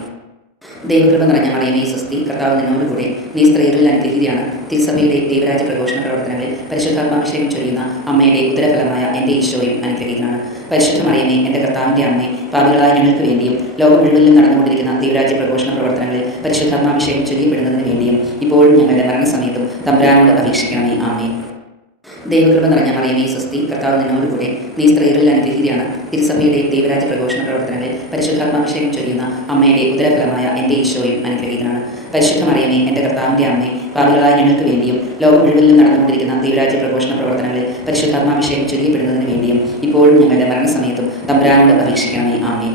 ദൈവകൃപ നിറഞ്ഞ മറിയമേ സ്വസ്തി, കർത്താവ് നിന്നോട് കൂടെ, നീ സ്ത്രീകളിൽ അനുഗ്രഹീതയാണ്. തിരുസഭയുടെ ദൈവരാജ പ്രഘോഷണ പ്രവർത്തനങ്ങളിൽ പരിശുദ്ധാത്മാഭിഷേകം ചൊരിയുന്ന അമ്മയുടെ ഉദരഫലമായ എൻ്റെ ഈശോയും അനുഗ്രഹീതനാണ്. പരിശുദ്ധ മറിയമേ, എൻ്റെ കർത്താവിൻ്റെ അമ്മേ, പാപികളായ ഞങ്ങൾക്ക് വേണ്ടിയും ലോകം മുഴുവനിലും നടന്നുകൊണ്ടിരിക്കുന്ന ദൈവരാജ പ്രഘോഷണ പ്രവർത്തനങ്ങളിൽ പരിശുദ്ധാത്മാഭിഷേകം ചൊരിയപ്പെടുന്നതിന് വേണ്ടിയും ഇപ്പോഴും ഞങ്ങളുടെ മരണസമയത്തും തമ്പുരാനോട് അപേക്ഷിക്കണമേ. ആമേൻ. ദൈവകൃപ നിറഞ്ഞ മറിയമേ സ്വസ്തി, കർത്താവ് നിന്നോട് കൂടെ, നീ സ്ത്രീകളിൽ അനുഗ്രഹീതയാണ്. തിരുസഭയുടെ ദൈവരാജ പ്രഘോഷണ പ്രവർത്തനങ്ങളിൽ പരിശുദ്ധാത്മാഭിഷേകം ചൊരിയുന്ന അമ്മയുടെ ഉദരഫലമായ എൻ്റെ ഈശോയും അനുഗ്രഹീതനാണ്. പരിശുദ്ധ മറിയമേ, എൻ്റെ കർത്താവിൻ്റെ അമ്മേ, പാപികളായ ഞങ്ങൾക്ക് വേണ്ടിയും ലോകം മുഴുവനിലും നടന്നുകൊണ്ടിരിക്കുന്ന ദൈവരാജ പ്രഘോഷണ പ്രവർത്തനങ്ങളിൽ പരിശുദ്ധാത്മാഭിഷേകം ചൊരിയപ്പെടുന്നതിന് വേണ്ടിയും ഇപ്പോഴും ഞങ്ങളുടെ മരണസമയത്തും തമ്പുരാനോട് അപേക്ഷിക്കണമേ. ആമേൻ.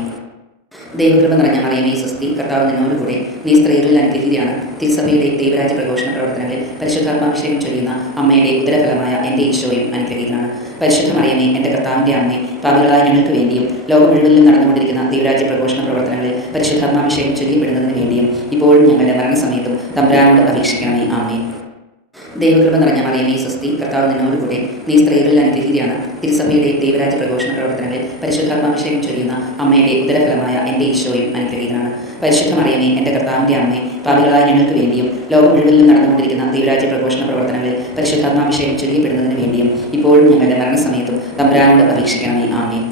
ദൈവകൃപ നിറഞ്ഞ മറിയമേ സ്വസ്തി, കർത്താവ് നിന്നോട് കൂടെ, നീ സ്ത്രീകളിൽ അനുഗ്രഹീതയാണ്. തിരുസഭയുടെ ദൈവരാജ പ്രഘോഷണ പ്രവർത്തനങ്ങളിൽ പരിശുദ്ധാത്മാഭിഷേകം ചൊരിയുന്ന അമ്മയുടെ ഉദരഫലമായ എൻ്റെ ഈശോയും അനുഗ്രഹീതനാണ്. പരിശുദ്ധ മറിയമേ, എൻ്റെ കർത്താവിൻ്റെ അമ്മേ, പാപികളായ ഞങ്ങൾക്ക് വേണ്ടിയും ലോകം മുഴുവനിലും നടന്നുകൊണ്ടിരിക്കുന്ന ദൈവരാജ പ്രഘോഷണ പ്രവർത്തനങ്ങളിൽ പരിശുദ്ധാത്മാഭിഷേകം ചൊരിയപ്പെടുന്നതിന് വേണ്ടിയും ഇപ്പോഴും ഞങ്ങളുടെ മരണസമയത്തും തമ്പുരാനോട് അപേക്ഷിക്കണമേ. ആമേൻ. ദൈവകൃപ നിറഞ്ഞ മറിയമേ സ്വസ്തി, കർത്താവ് നിന്നോടുകൂടെ, നീ സ്ത്രീകളിൽ അനുഗ്രഹീതയാണ്. തിരുസഭയുടെ ദൈവരാജ്യ പ്രഘോഷണ പ്രവർത്തനങ്ങളിൽ പരിശുദ്ധാത്മാഭിഷേകം ചൊരിയുന്ന അമ്മയുടെ ഉദരഫലമായ എൻ്റെ ഈശോയും അനുഗ്രഹീതനാണ്. പരിശുദ്ധ മറിയമേ, എൻ്റെ കർത്താവിൻ്റെ അമ്മേ, പാപികളായ ഞങ്ങൾക്ക് വേണ്ടിയും ലോകം മുഴുവനിലും നടന്നുകൊണ്ടിരിക്കുന്ന ദൈവരാജ്യ പ്രഘോഷണ പ്രവർത്തനങ്ങളിൽ പരിശുദ്ധാത്മാഭിഷേകം ചൊരിയപ്പെടുന്നതിന് വേണ്ടിയും ഇപ്പോഴും ഞങ്ങളുടെ മരണസമയത്തും തമ്പുരാനോട് അപേക്ഷിക്കണമേ. ആമേൻ.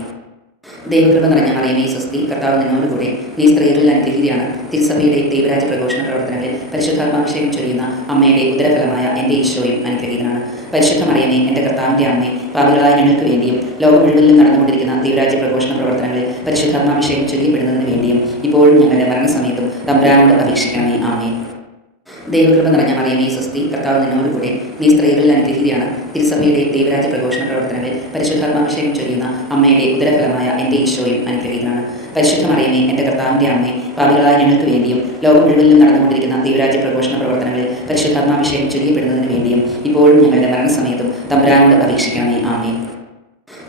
ദൈവകൃപ നിറഞ്ഞ മറിയമേ സ്വസ്തി, കർത്താവ് നിന്നോടുകൂടെ, നീ സ്ത്രീകളിൽ അനുഗ്രഹീതയാണ്. തിരുസഭയുടെ ദൈവരാജ്യ പ്രഘോഷണ പ്രവർത്തനങ്ങളിൽ പരിശുദ്ധാത്മാഭിഷേകം ചൊരിയുന്ന അമ്മയുടെ ഉദരഫലമായ എൻ്റെ ഈശോയും അനുഗ്രഹീതനാണ്. പരിശുദ്ധ മറിയമേ, എൻ്റെ കർത്താവിൻ്റെ അമ്മേ, പാപികളായ ഞങ്ങൾക്ക് വേണ്ടിയും ലോകം മുഴുവനിലും നടന്നുകൊണ്ടിരിക്കുന്ന ദൈവരാജ്യ പ്രഘോഷണ പ്രവർത്തനങ്ങളിൽ പരിശുദ്ധാത്മാഭിഷേകം ചൊരിയപ്പെടുന്നതിന് വേണ്ടിയും ഇപ്പോഴും ഞങ്ങളുടെ മരണസമയത്തും തമ്പുരാനോട് അപേക്ഷിക്കണമേ. ആമേൻ. ദൈവകൃപ നിറഞ്ഞ മറിയമേ സ്വസ്തി, കർത്താവ് നിന്നോടുകൂടെ, നീ സ്ത്രീകളിൽ അനുഗ്രഹീതയാണ്. തിരുസഭയുടെ ദൈവരാജ്യ പ്രഘോഷണ പ്രവർത്തനങ്ങളിൽ പരിശുദ്ധാത്മാഭിഷേകം ചൊരിയുന്ന അമ്മയുടെ ഉദരഫലമായ എൻ്റെ ഈശോയും അനുഗ്രഹീതനാണ്. പരിശുദ്ധ മറിയമേ, എൻ്റെ കർത്താവിൻ്റെ അമ്മേ, പാപികളായ ഞങ്ങൾക്ക് വേണ്ടിയും ലോകം മുഴുവനിലും നടന്നുകൊണ്ടിരിക്കുന്ന ദൈവരാജ്യ പ്രഘോഷണ പ്രവർത്തനങ്ങളിൽ പരിശുദ്ധാത്മാഭിഷേകം ചൊരിയപ്പെടുന്നതിന് വേണ്ടിയും ഇപ്പോഴും ഞങ്ങളുടെ മരണസമയത്തും തമ്പുരാനോട് അപേക്ഷിക്കണമേ. ആമേൻ.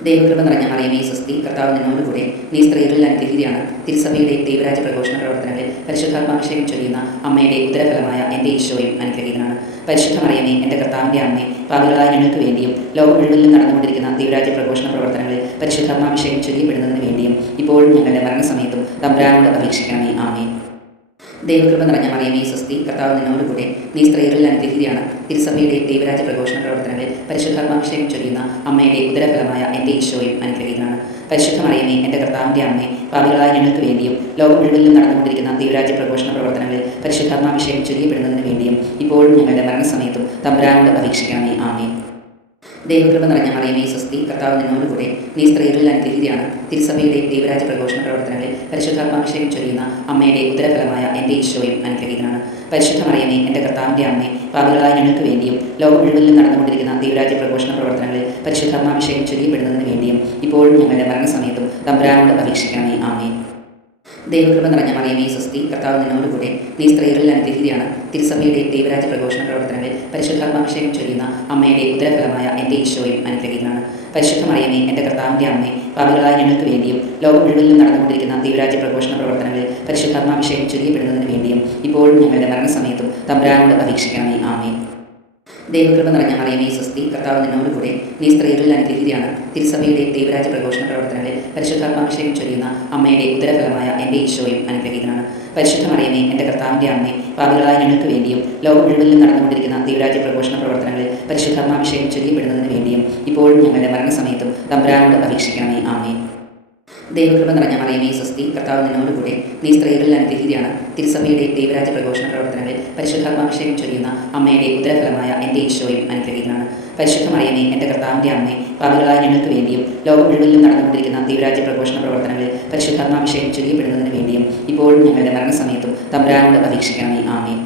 ദൈവകൃപ നിറഞ്ഞ മറിയമേ സ്വസ്തി, കർത്താവ് നിന്നോടുകൂടെ, നീ സ്ത്രീകളിൽ അനുഗ്രഹീതയാണ്. തിരുസഭയുടെ ദൈവരാജ്യ പ്രഘോഷണ പ്രവർത്തനങ്ങളിൽ പരിശുദ്ധാത്മാഭിഷേകം ചൊരിയുന്ന അമ്മയുടെ ഉദരഫലമായ എൻ്റെ ഈശോയും അനുഗ്രഹീതനാണ്. പരിശുദ്ധ മറിയമേ, എൻ്റെ കർത്താവിൻ്റെ അമ്മേ, പാപികളായ ഞങ്ങൾക്ക് വേണ്ടിയും ലോകം മുഴുവനിലും നടന്നുകൊണ്ടിരിക്കുന്ന ദൈവരാജ്യ പ്രഘോഷണ പ്രവർത്തനങ്ങളിൽ പരിശുദ്ധാത്മാഭിഷേകം ചൊരിയപ്പെടുന്നതിന് വേണ്ടിയും ഇപ്പോഴും ഞങ്ങളുടെ മരണസമയത്തും തമ്പുരാനോട് അപേക്ഷിക്കണമേ. ആമേൻ. ദൈവകൃപ നിറഞ്ഞ മറിയമേ സ്വസ്തി, കർത്താവ് നിന്നോടുകൂടെ, നീ സ്ത്രീകളിൽ അനുഗ്രഹീതയാണ്. തിരുസഭയുടെ ദൈവരാജ്യ പ്രഘോഷണ പ്രവർത്തനങ്ങളിൽ പരിശുദ്ധാത്മാഭിഷേകം ചൊരിയുന്ന അമ്മയുടെ ഉദരഫലമായ എൻ്റെ ഈശോയും അനുഗ്രഹീതനാണ്. പരിശുദ്ധ മറിയമേ, എൻ്റെ കർത്താവിൻ്റെ അമ്മേ, പാപികളായ ഞങ്ങൾക്ക് വേണ്ടിയും ലോകം മുഴുവനിലും നടന്നുകൊണ്ടിരിക്കുന്ന ദൈവരാജ്യ പ്രഘോഷണ പ്രവർത്തനങ്ങളിൽ പരിശുദ്ധാത്മാഭിഷേകം ചൊരിയപ്പെടുന്നതിന് വേണ്ടിയും ഇപ്പോഴും ഞങ്ങളുടെ മരണസമയത്തും തമ്പുരാനോട് അപേക്ഷിക്കണമേ. ആമേൻ. ദൈവകൃപ നിറഞ്ഞ മറിയമേ സ്വസ്തി, കർത്താവ് നിന്നോടുകൂടെ, നീ സ്ത്രീകളിൽ അനുഗ്രഹീതയാണ്. തിരുസഭയുടെ ദൈവരാജ്യ പ്രഘോഷണ പ്രവർത്തനങ്ങളിൽ പരിശുദ്ധാത്മാഭിഷേകം ചൊരിയുന്ന അമ്മയുടെ ഉദരഫലമായ എൻ്റെ ഈശോയും അനുഗ്രഹീതനാണ്. പരിശുദ്ധ മറിയമേ, എൻ്റെ കർത്താവിൻ്റെ അമ്മേ, പാപികളായ ഞങ്ങൾക്ക് വേണ്ടിയും ലോകം മുഴുവനിലും നടന്നുകൊണ്ടിരിക്കുന്ന ദൈവരാജ്യ പ്രഘോഷണ പ്രവർത്തനങ്ങളിൽ പരിശുദ്ധാത്മാഭിഷേകം ചൊരിയപ്പെടുന്നതിന് വേണ്ടിയും ഇപ്പോഴും ഞങ്ങളുടെ മരണസമയത്തും തമ്പുരാനോട് അപേക്ഷിക്കണമേ. ആമേൻ. ദൈവകൃപ നിറഞ്ഞ മറിയമേ സ്വസ്തി, കർത്താവ് നിന്നോടുകൂടെ, നീ സ്ത്രീകളിൽ അനുഗ്രഹീതയാണ്. തിരുസഭയുടെ ദൈവരാജ്യ പ്രഘോഷണ പ്രവർത്തനങ്ങളിൽ പരിശുദ്ധാത്മാഭിഷേകം ചൊരിയുന്ന അമ്മയുടെ ഉദരഫലമായ എൻ്റെ ഈശോയും അനുഗ്രഹീതനാണ്. പരിശുദ്ധ മറിയമേ, എൻ്റെ കർത്താവിൻ്റെ അമ്മേ, പാപികളായ ഞങ്ങൾക്ക് വേണ്ടിയും ലോകം മുഴുവനിലും നടന്നുകൊണ്ടിരിക്കുന്ന ദൈവരാജ്യ പ്രഘോഷണ പ്രവർത്തനങ്ങളിൽ പരിശുദ്ധാത്മാഭിഷേകം ചൊരിയപ്പെടുന്നതിന് വേണ്ടിയും ഇപ്പോഴും ഞങ്ങളുടെ മരണസമയത്തും തമ്പുരാനോട് അപേക്ഷിക്കണമേ. ആമേൻ. ദൈവകൃപ നിറഞ്ഞ മറിയമേ സ്വസ്തി, കർത്താവ് നിന്നോടുകൂടെ, നീ സ്ത്രീകളിൽ അനുഗ്രഹീതയാണ്. തിരുസഭയുടെ ദൈവരാജ്യ പ്രഘോഷണ പ്രവർത്തനങ്ങളിൽ പരിശുദ്ധാത്മാഭിഷേകം ചൊരിയുന്ന അമ്മയുടെ ഉദരഫലമായ എൻ്റെ ഈശോയും അനുഗ്രഹീതനാണ്. പരിശുദ്ധ മറിയമേ, എൻ്റെ കർത്താവിൻ്റെ അമ്മേ, പാപികളായ ഞങ്ങൾക്ക് വേണ്ടിയും ലോകം മുഴുവനിലും നടന്നുകൊണ്ടിരിക്കുന്ന ദൈവരാജ്യ പ്രഘോഷണ പ്രവർത്തനങ്ങളിൽ പരിശുദ്ധാത്മാഭിഷേകം ചൊരിയപ്പെടുന്നതിന് വേണ്ടിയും ഇപ്പോഴും ഞങ്ങളുടെ മരണസമയത്തും തമ്പുരാനോട് അപേക്ഷിക്കണമേ. ആമേൻ. ദൈവകൃപ നിറഞ്ഞ മറിയമേ സ്വസ്തി, കർത്താവ് നിന്നോടുകൂടെ, നീ സ്ത്രീകളിൽ അനുഗ്രഹീതയാണ്. തിരുസഭയുടെ ദൈവരാജ്യ പ്രഘോഷണ പ്രവർത്തനങ്ങളിൽ പരിശുദ്ധാത്മാഭിഷേകം ചൊരിയുന്ന അമ്മയുടെ ഉദരഫലമായ എൻ്റെ ഈശോയും അനുഗ്രഹീതനാണ്. പരിശുദ്ധ മറിയമേ, എൻ്റെ കർത്താവിൻ്റെ അമ്മേ, പാപികളായ ഞങ്ങൾക്ക് വേണ്ടിയും ലോകം മുഴുവനിലും നടന്നുകൊണ്ടിരിക്കുന്ന ദൈവരാജ്യ പ്രഘോഷണ പ്രവർത്തനങ്ങളിൽ പരിശുദ്ധാത്മാഭിഷേകം ചൊരിയപ്പെടുന്നതിന് വേണ്ടിയും ഇപ്പോഴും ഞങ്ങളുടെ മരണസമയത്തും തമ്പുരാനോട് അപേക്ഷിക്കണമേ. ആമേൻ.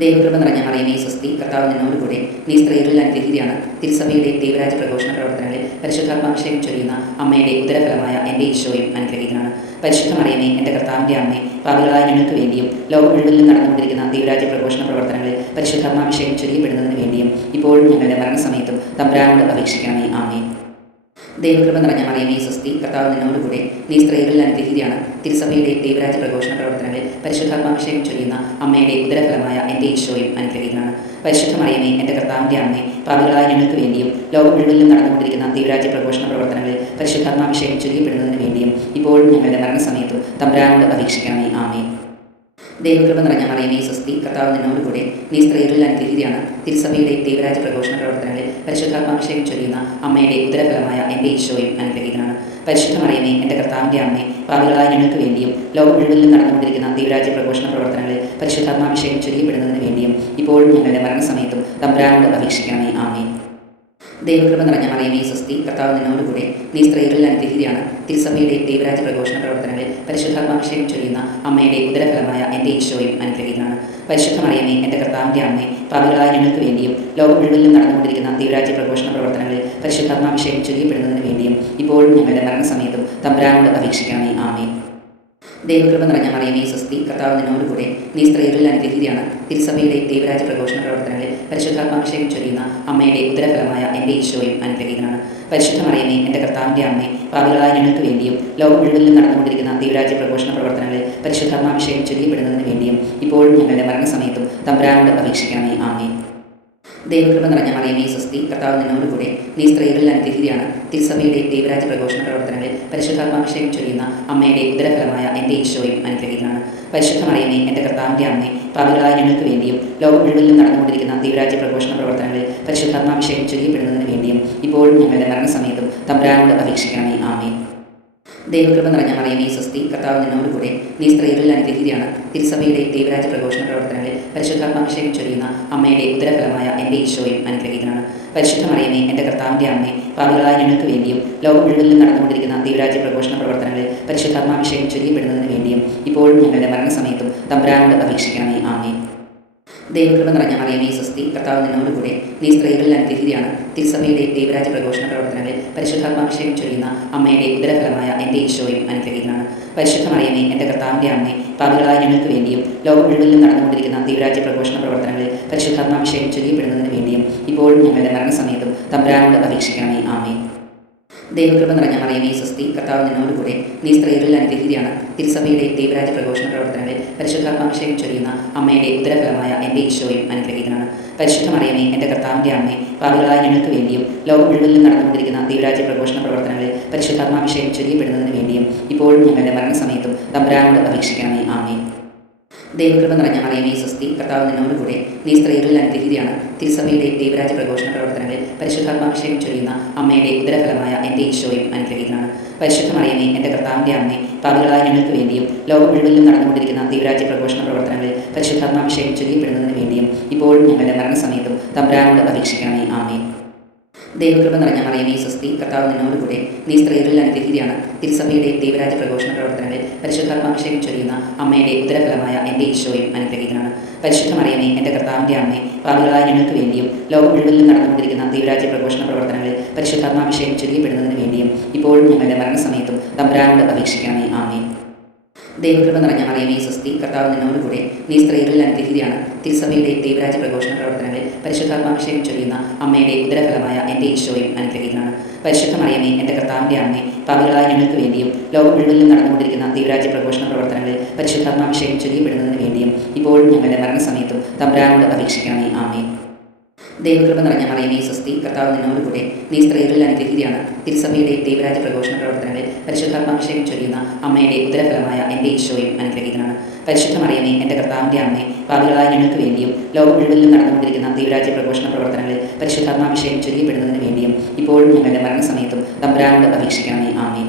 ദൈവകൃപ നിറഞ്ഞ മറിയമേ സ്വസ്തി, കർത്താവ് നിന്നോടുകൂടെ, നീ സ്ത്രീകളിൽ അനുഗ്രഹീതയാണ്. തിരുസഭയുടെ ദൈവരാജ്യ പ്രഘോഷണ പ്രവർത്തനങ്ങളിൽ പരിശുദ്ധാത്മാഭിഷേകം ചൊരിയുന്ന അമ്മയുടെ ഉദരഫലമായ എൻ്റെ ഈശോയും അനുഗ്രഹീതനാണ്. പരിശുദ്ധ മറിയമേ, എൻ്റെ കർത്താവിൻ്റെ അമ്മേ, പാപികളായ ഞങ്ങൾക്ക് വേണ്ടിയും ലോകം മുഴുവനിലും നടന്നുകൊണ്ടിരിക്കുന്ന ദൈവരാജ്യ പ്രഘോഷണ പ്രവർത്തനങ്ങളിൽ പരിശുദ്ധാത്മാഭിഷേകം ചൊരിയപ്പെടുന്നതിന് വേണ്ടിയും ഇപ്പോഴും ഞങ്ങളുടെ മരണസമയത്തും തമ്പുരാനോട് അപേക്ഷിക്കണമേ. ആമേൻ. ദൈവകൃപ നിറഞ്ഞ മറിയമേ സ്വസ്തി, കർത്താവ് നിന്നോടുകൂടെ, നീ സ്ത്രീകളിൽ അനുഗ്രഹീതയാണ്. തിരുസഭയുടെ ദൈവരാജ്യ പ്രഘോഷണ പ്രവർത്തനങ്ങളിൽ പരിശുദ്ധാത്മാഭിഷേകം ചൊരിയുന്ന അമ്മയുടെ ഉദരഫലമായ എൻ്റെ ഈശോയും അനുഗ്രഹീതനാണ്. പരിശുദ്ധ മറിയമേ, എൻ്റെ കർത്താവിൻ്റെ അമ്മേ, പാപികളായ ഞങ്ങൾക്ക് വേണ്ടിയും ലോകം മുഴുവനിലും നടന്നുകൊണ്ടിരിക്കുന്ന ദൈവരാജ്യ പ്രഘോഷണ പ്രവർത്തനങ്ങളിൽ പരിശുദ്ധാത്മാഭിഷേകം ചൊരിയപ്പെടുന്നതിന് വേണ്ടിയും ഇപ്പോഴും ഞങ്ങളുടെ മരണസമയത്തും തമ്പുരാനോട് അപേക്ഷിക്കണമേ. ആമേൻ. ദൈവകൃപ നിറഞ്ഞ മറിയമേ സ്വസ്തി, കർത്താവ് നിന്നോടുകൂടെ, നീ സ്ത്രീകളിൽ അനുഗ്രഹീതയാണ്. തിരുസഭയുടെ ദൈവരാജ്യ പ്രഘോഷണ പ്രവർത്തനങ്ങളിൽ പരിശുദ്ധാത്മാഭിഷേകം ചൊരിയുന്ന അമ്മയുടെ ഉദരഫലമായ എൻ്റെ ഈശോയും അനുഗ്രഹീതനാണ്. പരിശുദ്ധ മറിയമേ, എൻ്റെ കർത്താവിൻ്റെ അമ്മേ, പാപികളായ ഞങ്ങൾക്ക് വേണ്ടിയും ലോകം മുഴുവനിലും നടന്നുകൊണ്ടിരിക്കുന്ന ദൈവരാജ്യ പ്രഘോഷണ പ്രവർത്തനങ്ങളിൽ പരിശുദ്ധാത്മാഭിഷേകം ചൊരിയപ്പെടുന്നതിന് വേണ്ടിയും ഇപ്പോഴും ഞങ്ങളുടെ മരണസമയത്തും തമ്പുരാനോട് അപേക്ഷിക്കണമേ. ആമേൻ. ദൈവകൃപ നിറഞ്ഞ മറിയമേ സ്വസ്തി, കർത്താവ് നിന്നോടുകൂടെ, നീ സ്ത്രീകളിൽ അനുഗ്രഹീതയാണ്. തിരുസഭയുടെ ദൈവരാജ്യ പ്രഘോഷണ പ്രവർത്തനങ്ങളിൽ പരിശുദ്ധാത്മാഭിഷേകം ചൊരിയുന്ന അമ്മയുടെ ഉദരഫലമായ എൻ്റെ ഈശോയും അനുഗ്രഹീതനാണ്. പരിശുദ്ധ മറിയമേ, എൻ്റെ കർത്താവിൻ്റെ അമ്മേ, പാപികളായ ഞങ്ങൾക്ക് വേണ്ടിയും ലോകം മുഴുവനിലും നടന്നുകൊണ്ടിരിക്കുന്ന ദൈവരാജ്യ പ്രഘോഷണ പ്രവർത്തനങ്ങളിൽ പരിശുദ്ധാത്മാഭിഷേകം ചൊരിയപ്പെടുന്നതിന് വേണ്ടിയും ഇപ്പോഴും ഞങ്ങളുടെ മരണസമയത്തും തമ്പുരാനോട് അപേക്ഷിക്കണമേ. ആമേൻ. ദൈവകൃപ നിറഞ്ഞ മറിയമേ സ്വസ്തി, കർത്താവ് നിന്നോടുകൂടെ, നീ സ്ത്രീകളിൽ അനുഗ്രഹീതയാണ്. തിരുസഭയുടെ ദൈവരാജ്യ പ്രഘോഷണ പ്രവർത്തനങ്ങളിൽ പരിശുദ്ധാത്മാഭിഷേകം ചൊരിയുന്ന അമ്മയുടെ ഉദരഫലമായ എൻ്റെ ഈശോയും അനുഗ്രഹീതനാണ്. പരിശുദ്ധ മറിയമേ, എൻ്റെ കർത്താവിൻ്റെ അമ്മേ, പാപികളായ ഞങ്ങൾക്ക് വേണ്ടിയും ലോകം മുഴുവനിലും നടന്നുകൊണ്ടിരിക്കുന്ന ദൈവരാജ്യ പ്രഘോഷണ പ്രവർത്തനങ്ങളിൽ പരിശുദ്ധാത്മാഭിഷേകം ചൊരിയപ്പെടുന്നതിന് വേണ്ടിയും ഇപ്പോഴും ഞങ്ങളുടെ മരണസമയത്തും തമ്പുരാനോട് അപേക്ഷിക്കണമേ. ആമേൻ. ദൈവകൃപ നിറഞ്ഞ മറിയമേ സ്വസ്തി, കർത്താവ് നിന്നോടുകൂടെ, നീ സ്ത്രീകളിൽ അനുഗ്രഹീതയാണ്. തിരുസഭയുടെ ദൈവരാജ്യ പ്രഘോഷണ പ്രവർത്തനങ്ങളിൽ പരിശുദ്ധാത്മാഭിഷേകം ചൊരിയുന്ന അമ്മയുടെ ഉദരഫലമായ എൻ്റെ ഈശോയും അനുഗ്രഹീതനാണ്. പരിശുദ്ധ മറിയമേ, എൻ്റെ കർത്താവിൻ്റെ അമ്മേ, പാപികളായ ഞങ്ങൾക്ക് വേണ്ടിയും ലോകം മുഴുവനിലും നടന്നുകൊണ്ടിരിക്കുന്ന ദൈവരാജ്യ പ്രഘോഷണ പ്രവർത്തനങ്ങളിൽ പരിശുദ്ധാത്മാഭിഷേകം ചൊരിയപ്പെടുന്നതിന് വേണ്ടിയും ഇപ്പോഴും ഞങ്ങളുടെ മരണസമയത്തും തമ്പുരാനോട് അപേക്ഷിക്കണമേ. ആമേൻ. ദൈവകൃപ നിറഞ്ഞ മറിയമേ സ്വസ്തി, കർത്താവ് നിന്നോടുകൂടെ, നീ സ്ത്രീകളിൽ അനുഗ്രഹീതയാണ്. തിരുസഭയുടെ ദൈവരാജ്യ പ്രഘോഷണ പ്രവർത്തനങ്ങളിൽ പരിശുദ്ധാത്മാഭിഷേകം ചൊരിയുന്ന അമ്മയുടെ ഉദരഫലമായ എൻ്റെ ഈശോയും അനുഗ്രഹീതനാണ്. പരിശുദ്ധ മറിയമേ, എൻ്റെ കർത്താവിൻ്റെ അമ്മേ, പാപികളായ ഞങ്ങൾക്ക് വേണ്ടിയും ലോകം മുഴുവനിലും നടന്നുകൊണ്ടിരിക്കുന്ന ദൈവരാജ്യ പ്രഘോഷണ പ്രവർത്തനങ്ങളിൽ പരിശുദ്ധാത്മാഭിഷേകം ചൊരിയപ്പെടുന്നതിന് വേണ്ടിയും ഇപ്പോഴും ഞങ്ങളുടെ മരണസമയത്തും തമ്പുരാനോട് അപേക്ഷിക്കണമേ. ആമേൻ. ദൈവകൃപ നിറഞ്ഞ മറിയമേ സ്വസ്തി, കർത്താവ് നിന്നോടുകൂടെ, നീ സ്ത്രീകളിൽ അനുഗ്രഹീതയാണ്. തിരുസഭയുടെ ദൈവരാജ്യ പ്രഘോഷണ പ്രവർത്തനങ്ങളിൽ പരിശുദ്ധാത്മാഭിഷേകം ചൊരിയുന്ന അമ്മയുടെ ഉദരഫലമായ എൻ്റെ ഈശോയും അനുഗ്രഹീതനാണ്. പരിശുദ്ധ മറിയമേ, എൻ്റെ കർത്താവിൻ്റെ അമ്മേ, പാപികളായ ഞങ്ങൾക്ക് വേണ്ടിയും ലോകം മുഴുവനിലും നടന്നുകൊണ്ടിരിക്കുന്ന ദൈവരാജ്യ പ്രഘോഷണ പ്രവർത്തനങ്ങളിൽ പരിശുദ്ധാത്മാഭിഷേകം ചൊരിയപ്പെടുന്നതിന് വേണ്ടിയും ഇപ്പോഴും ഞങ്ങളുടെ മരണസമയത്തും തമ്പുരാനോട് അപേക്ഷിക്കണമേ. ആമേൻ. ദൈവകൃപ നിറഞ്ഞ മറിയമേ സ്വസ്തി, കർത്താവ് നിന്നോടുകൂടെ, നീ സ്ത്രീകളിൽ അനുഗ്രഹീതയാണ്. തിരുസഭയുടെ ദൈവരാജ്യ പ്രഘോഷണ പ്രവർത്തനങ്ങളിൽ പരിശുദ്ധാത്മാഭിഷേകം ചൊരിയുന്ന അമ്മയുടെ ഉദരഫലമായ എൻ്റെ ഈശോയും അനുഗ്രഹീതനാണ്. പരിശുദ്ധ മറിയമേ, എൻ്റെ കർത്താവിൻ്റെ അമ്മേ, പാപികളായ ഞങ്ങൾക്ക് വേണ്ടിയും ലോകം മുഴുവനിലും നടന്നുകൊണ്ടിരിക്കുന്ന ദൈവരാജ്യ പ്രഘോഷണ പ്രവർത്തനങ്ങളിൽ പരിശുദ്ധാത്മാഭിഷേകം ചൊരിയപ്പെടുന്നതിന് വേണ്ടിയും ഇപ്പോഴും ഞങ്ങളുടെ മരണസമയത്തും തമ്പുരാനോട് അപേക്ഷിക്കണമേ. ആമേൻ. ദൈവകൃപ നിറഞ്ഞ മറിയമേ സ്വസ്തി, കർത്താവ് നിന്നോടുകൂടെ, നീ സ്ത്രീകളിൽ അനുഗ്രഹീതയാണ്. തിരുസഭയുടെ ദൈവരാജ്യ പ്രഘോഷണ പ്രവർത്തനങ്ങളിൽ പരിശുദ്ധാത്മാഭിഷേകം ചൊരിയുന്ന അമ്മയുടെ ഉദരഫലമായ എൻ്റെ ഈശോയും അനുഗ്രഹീതനാണ്. പരിശുദ്ധ മറിയമേ, എൻ്റെ കർത്താവിൻ്റെ അമ്മേ, പാപികളായ ഞങ്ങൾക്ക് വേണ്ടിയും ലോകം മുഴുവനിലും നടന്നുകൊണ്ടിരിക്കുന്ന ദൈവരാജ്യ പ്രഘോഷണ പ്രവർത്തനങ്ങളിൽ പരിശുദ്ധാത്മാഭിഷേകം ചൊരിയപ്പെടുന്നതിന് വേണ്ടിയും ഇപ്പോഴും ഞങ്ങളുടെ മരണസമയത്തും തമ്പുരാനോട് അപേക്ഷിക്കണമേ. ആമേൻ. ദൈവകൃപ നിറഞ്ഞ മറിയമേ സ്വസ്തി, കർത്താവ് നിന്നോടുകൂടെ, നീ സ്ത്രീകളിൽ അനുഗ്രഹീതയാണ്. തിരുസഭയുടെ ദൈവരാജ്യ പ്രഘോഷണ പ്രവർത്തനങ്ങളിൽ പരിശുദ്ധാത്മാഭിഷേകം ചൊരിയുന്ന അമ്മയുടെ ഉദരഫലമായ എൻ്റെ ഈശോയും അനുഗ്രഹീതനാണ്. പരിശുദ്ധ മറിയമേ, എൻ്റെ കർത്താവിൻ്റെ അമ്മേ, പാപികളായ ഞങ്ങൾക്ക് വേണ്ടിയും ലോകം മുഴുവനിലും നടന്നുകൊണ്ടിരിക്കുന്ന ദൈവരാജ്യ പ്രഘോഷണ പ്രവർത്തനങ്ങളിൽ പരിശുദ്ധാത്മാഭിഷേകം ചൊരിയപ്പെടുന്നതിന് വേണ്ടിയും ഇപ്പോഴും ഞങ്ങളുടെ മരണസമയത്തും തമ്പുരാനോട് അപേക്ഷിക്കണമേ. ആമേൻ. ദൈവകൃപ നിറഞ്ഞ മറിയമേ സ്വസ്തി, കർത്താവ് നിന്നോടുകൂടെ, നീ സ്ത്രീകളിൽ അനുഗ്രഹീതയാണ്. തിരുസഭയുടെ ദൈവരാജ്യ പ്രഘോഷണ പ്രവർത്തനങ്ങളിൽ പരിശുദ്ധാത്മാഭിഷേകം ചൊരിയുന്ന അമ്മയുടെ ഉദരഫലമായ എൻ്റെ ഈശോയും അനുഗ്രഹീതനാണ്. പരിശുദ്ധ മറിയമേ, എൻ്റെ കർത്താവിൻ്റെ അമ്മേ, പാപികളായ ഞങ്ങൾക്ക് വേണ്ടിയും ലോകം മുഴുവനിലും നടന്നുകൊണ്ടിരിക്കുന്ന ദൈവരാജ്യ പ്രഘോഷണ പ്രവർത്തനങ്ങളിൽ പരിശുദ്ധാത്മാഭിഷേകം ചൊരിയപ്പെടുന്നതിന് വേണ്ടിയും ഇപ്പോഴും ഞങ്ങളുടെ മരണസമയത്തും തമ്പുരാനോട് അപേക്ഷിക്കണമേ. ആമേൻ. ദൈവകൃപ നിറഞ്ഞ മറിയമേ സ്വസ്തി, കർത്താവ് നിന്നോടുകൂടെ, നീ സ്ത്രീകളിൽ അനുഗ്രഹീതയാണ്. തിരുസഭയുടെ ദൈവരാജ്യ പ്രഘോഷണ പ്രവർത്തനങ്ങളിൽ പരിശുദ്ധാത്മാഭിഷേകം ചൊരിയുന്ന അമ്മയുടെ ഉദരഫലമായ എൻ്റെ ഈശോയും അനുഗ്രഹീതനാണ്. പരിശുദ്ധ മറിയമേ, എൻ്റെ കർത്താവിൻ്റെ അമ്മേ, പാപികളായ ഞങ്ങൾക്ക് വേണ്ടിയും ലോകം മുഴുവനിലും നടന്നുകൊണ്ടിരിക്കുന്ന ദൈവരാജ്യ പ്രഘോഷണ പ്രവർത്തനങ്ങളിൽ പരിശുദ്ധാത്മാഭിഷേകം ചൊരിയപ്പെടുന്നതിന് വേണ്ടിയും ഇപ്പോഴും ഞങ്ങളുടെ മരണസമയത്തും തമ്പുരാനോട് അപേക്ഷിക്കണമേ. ആമേൻ.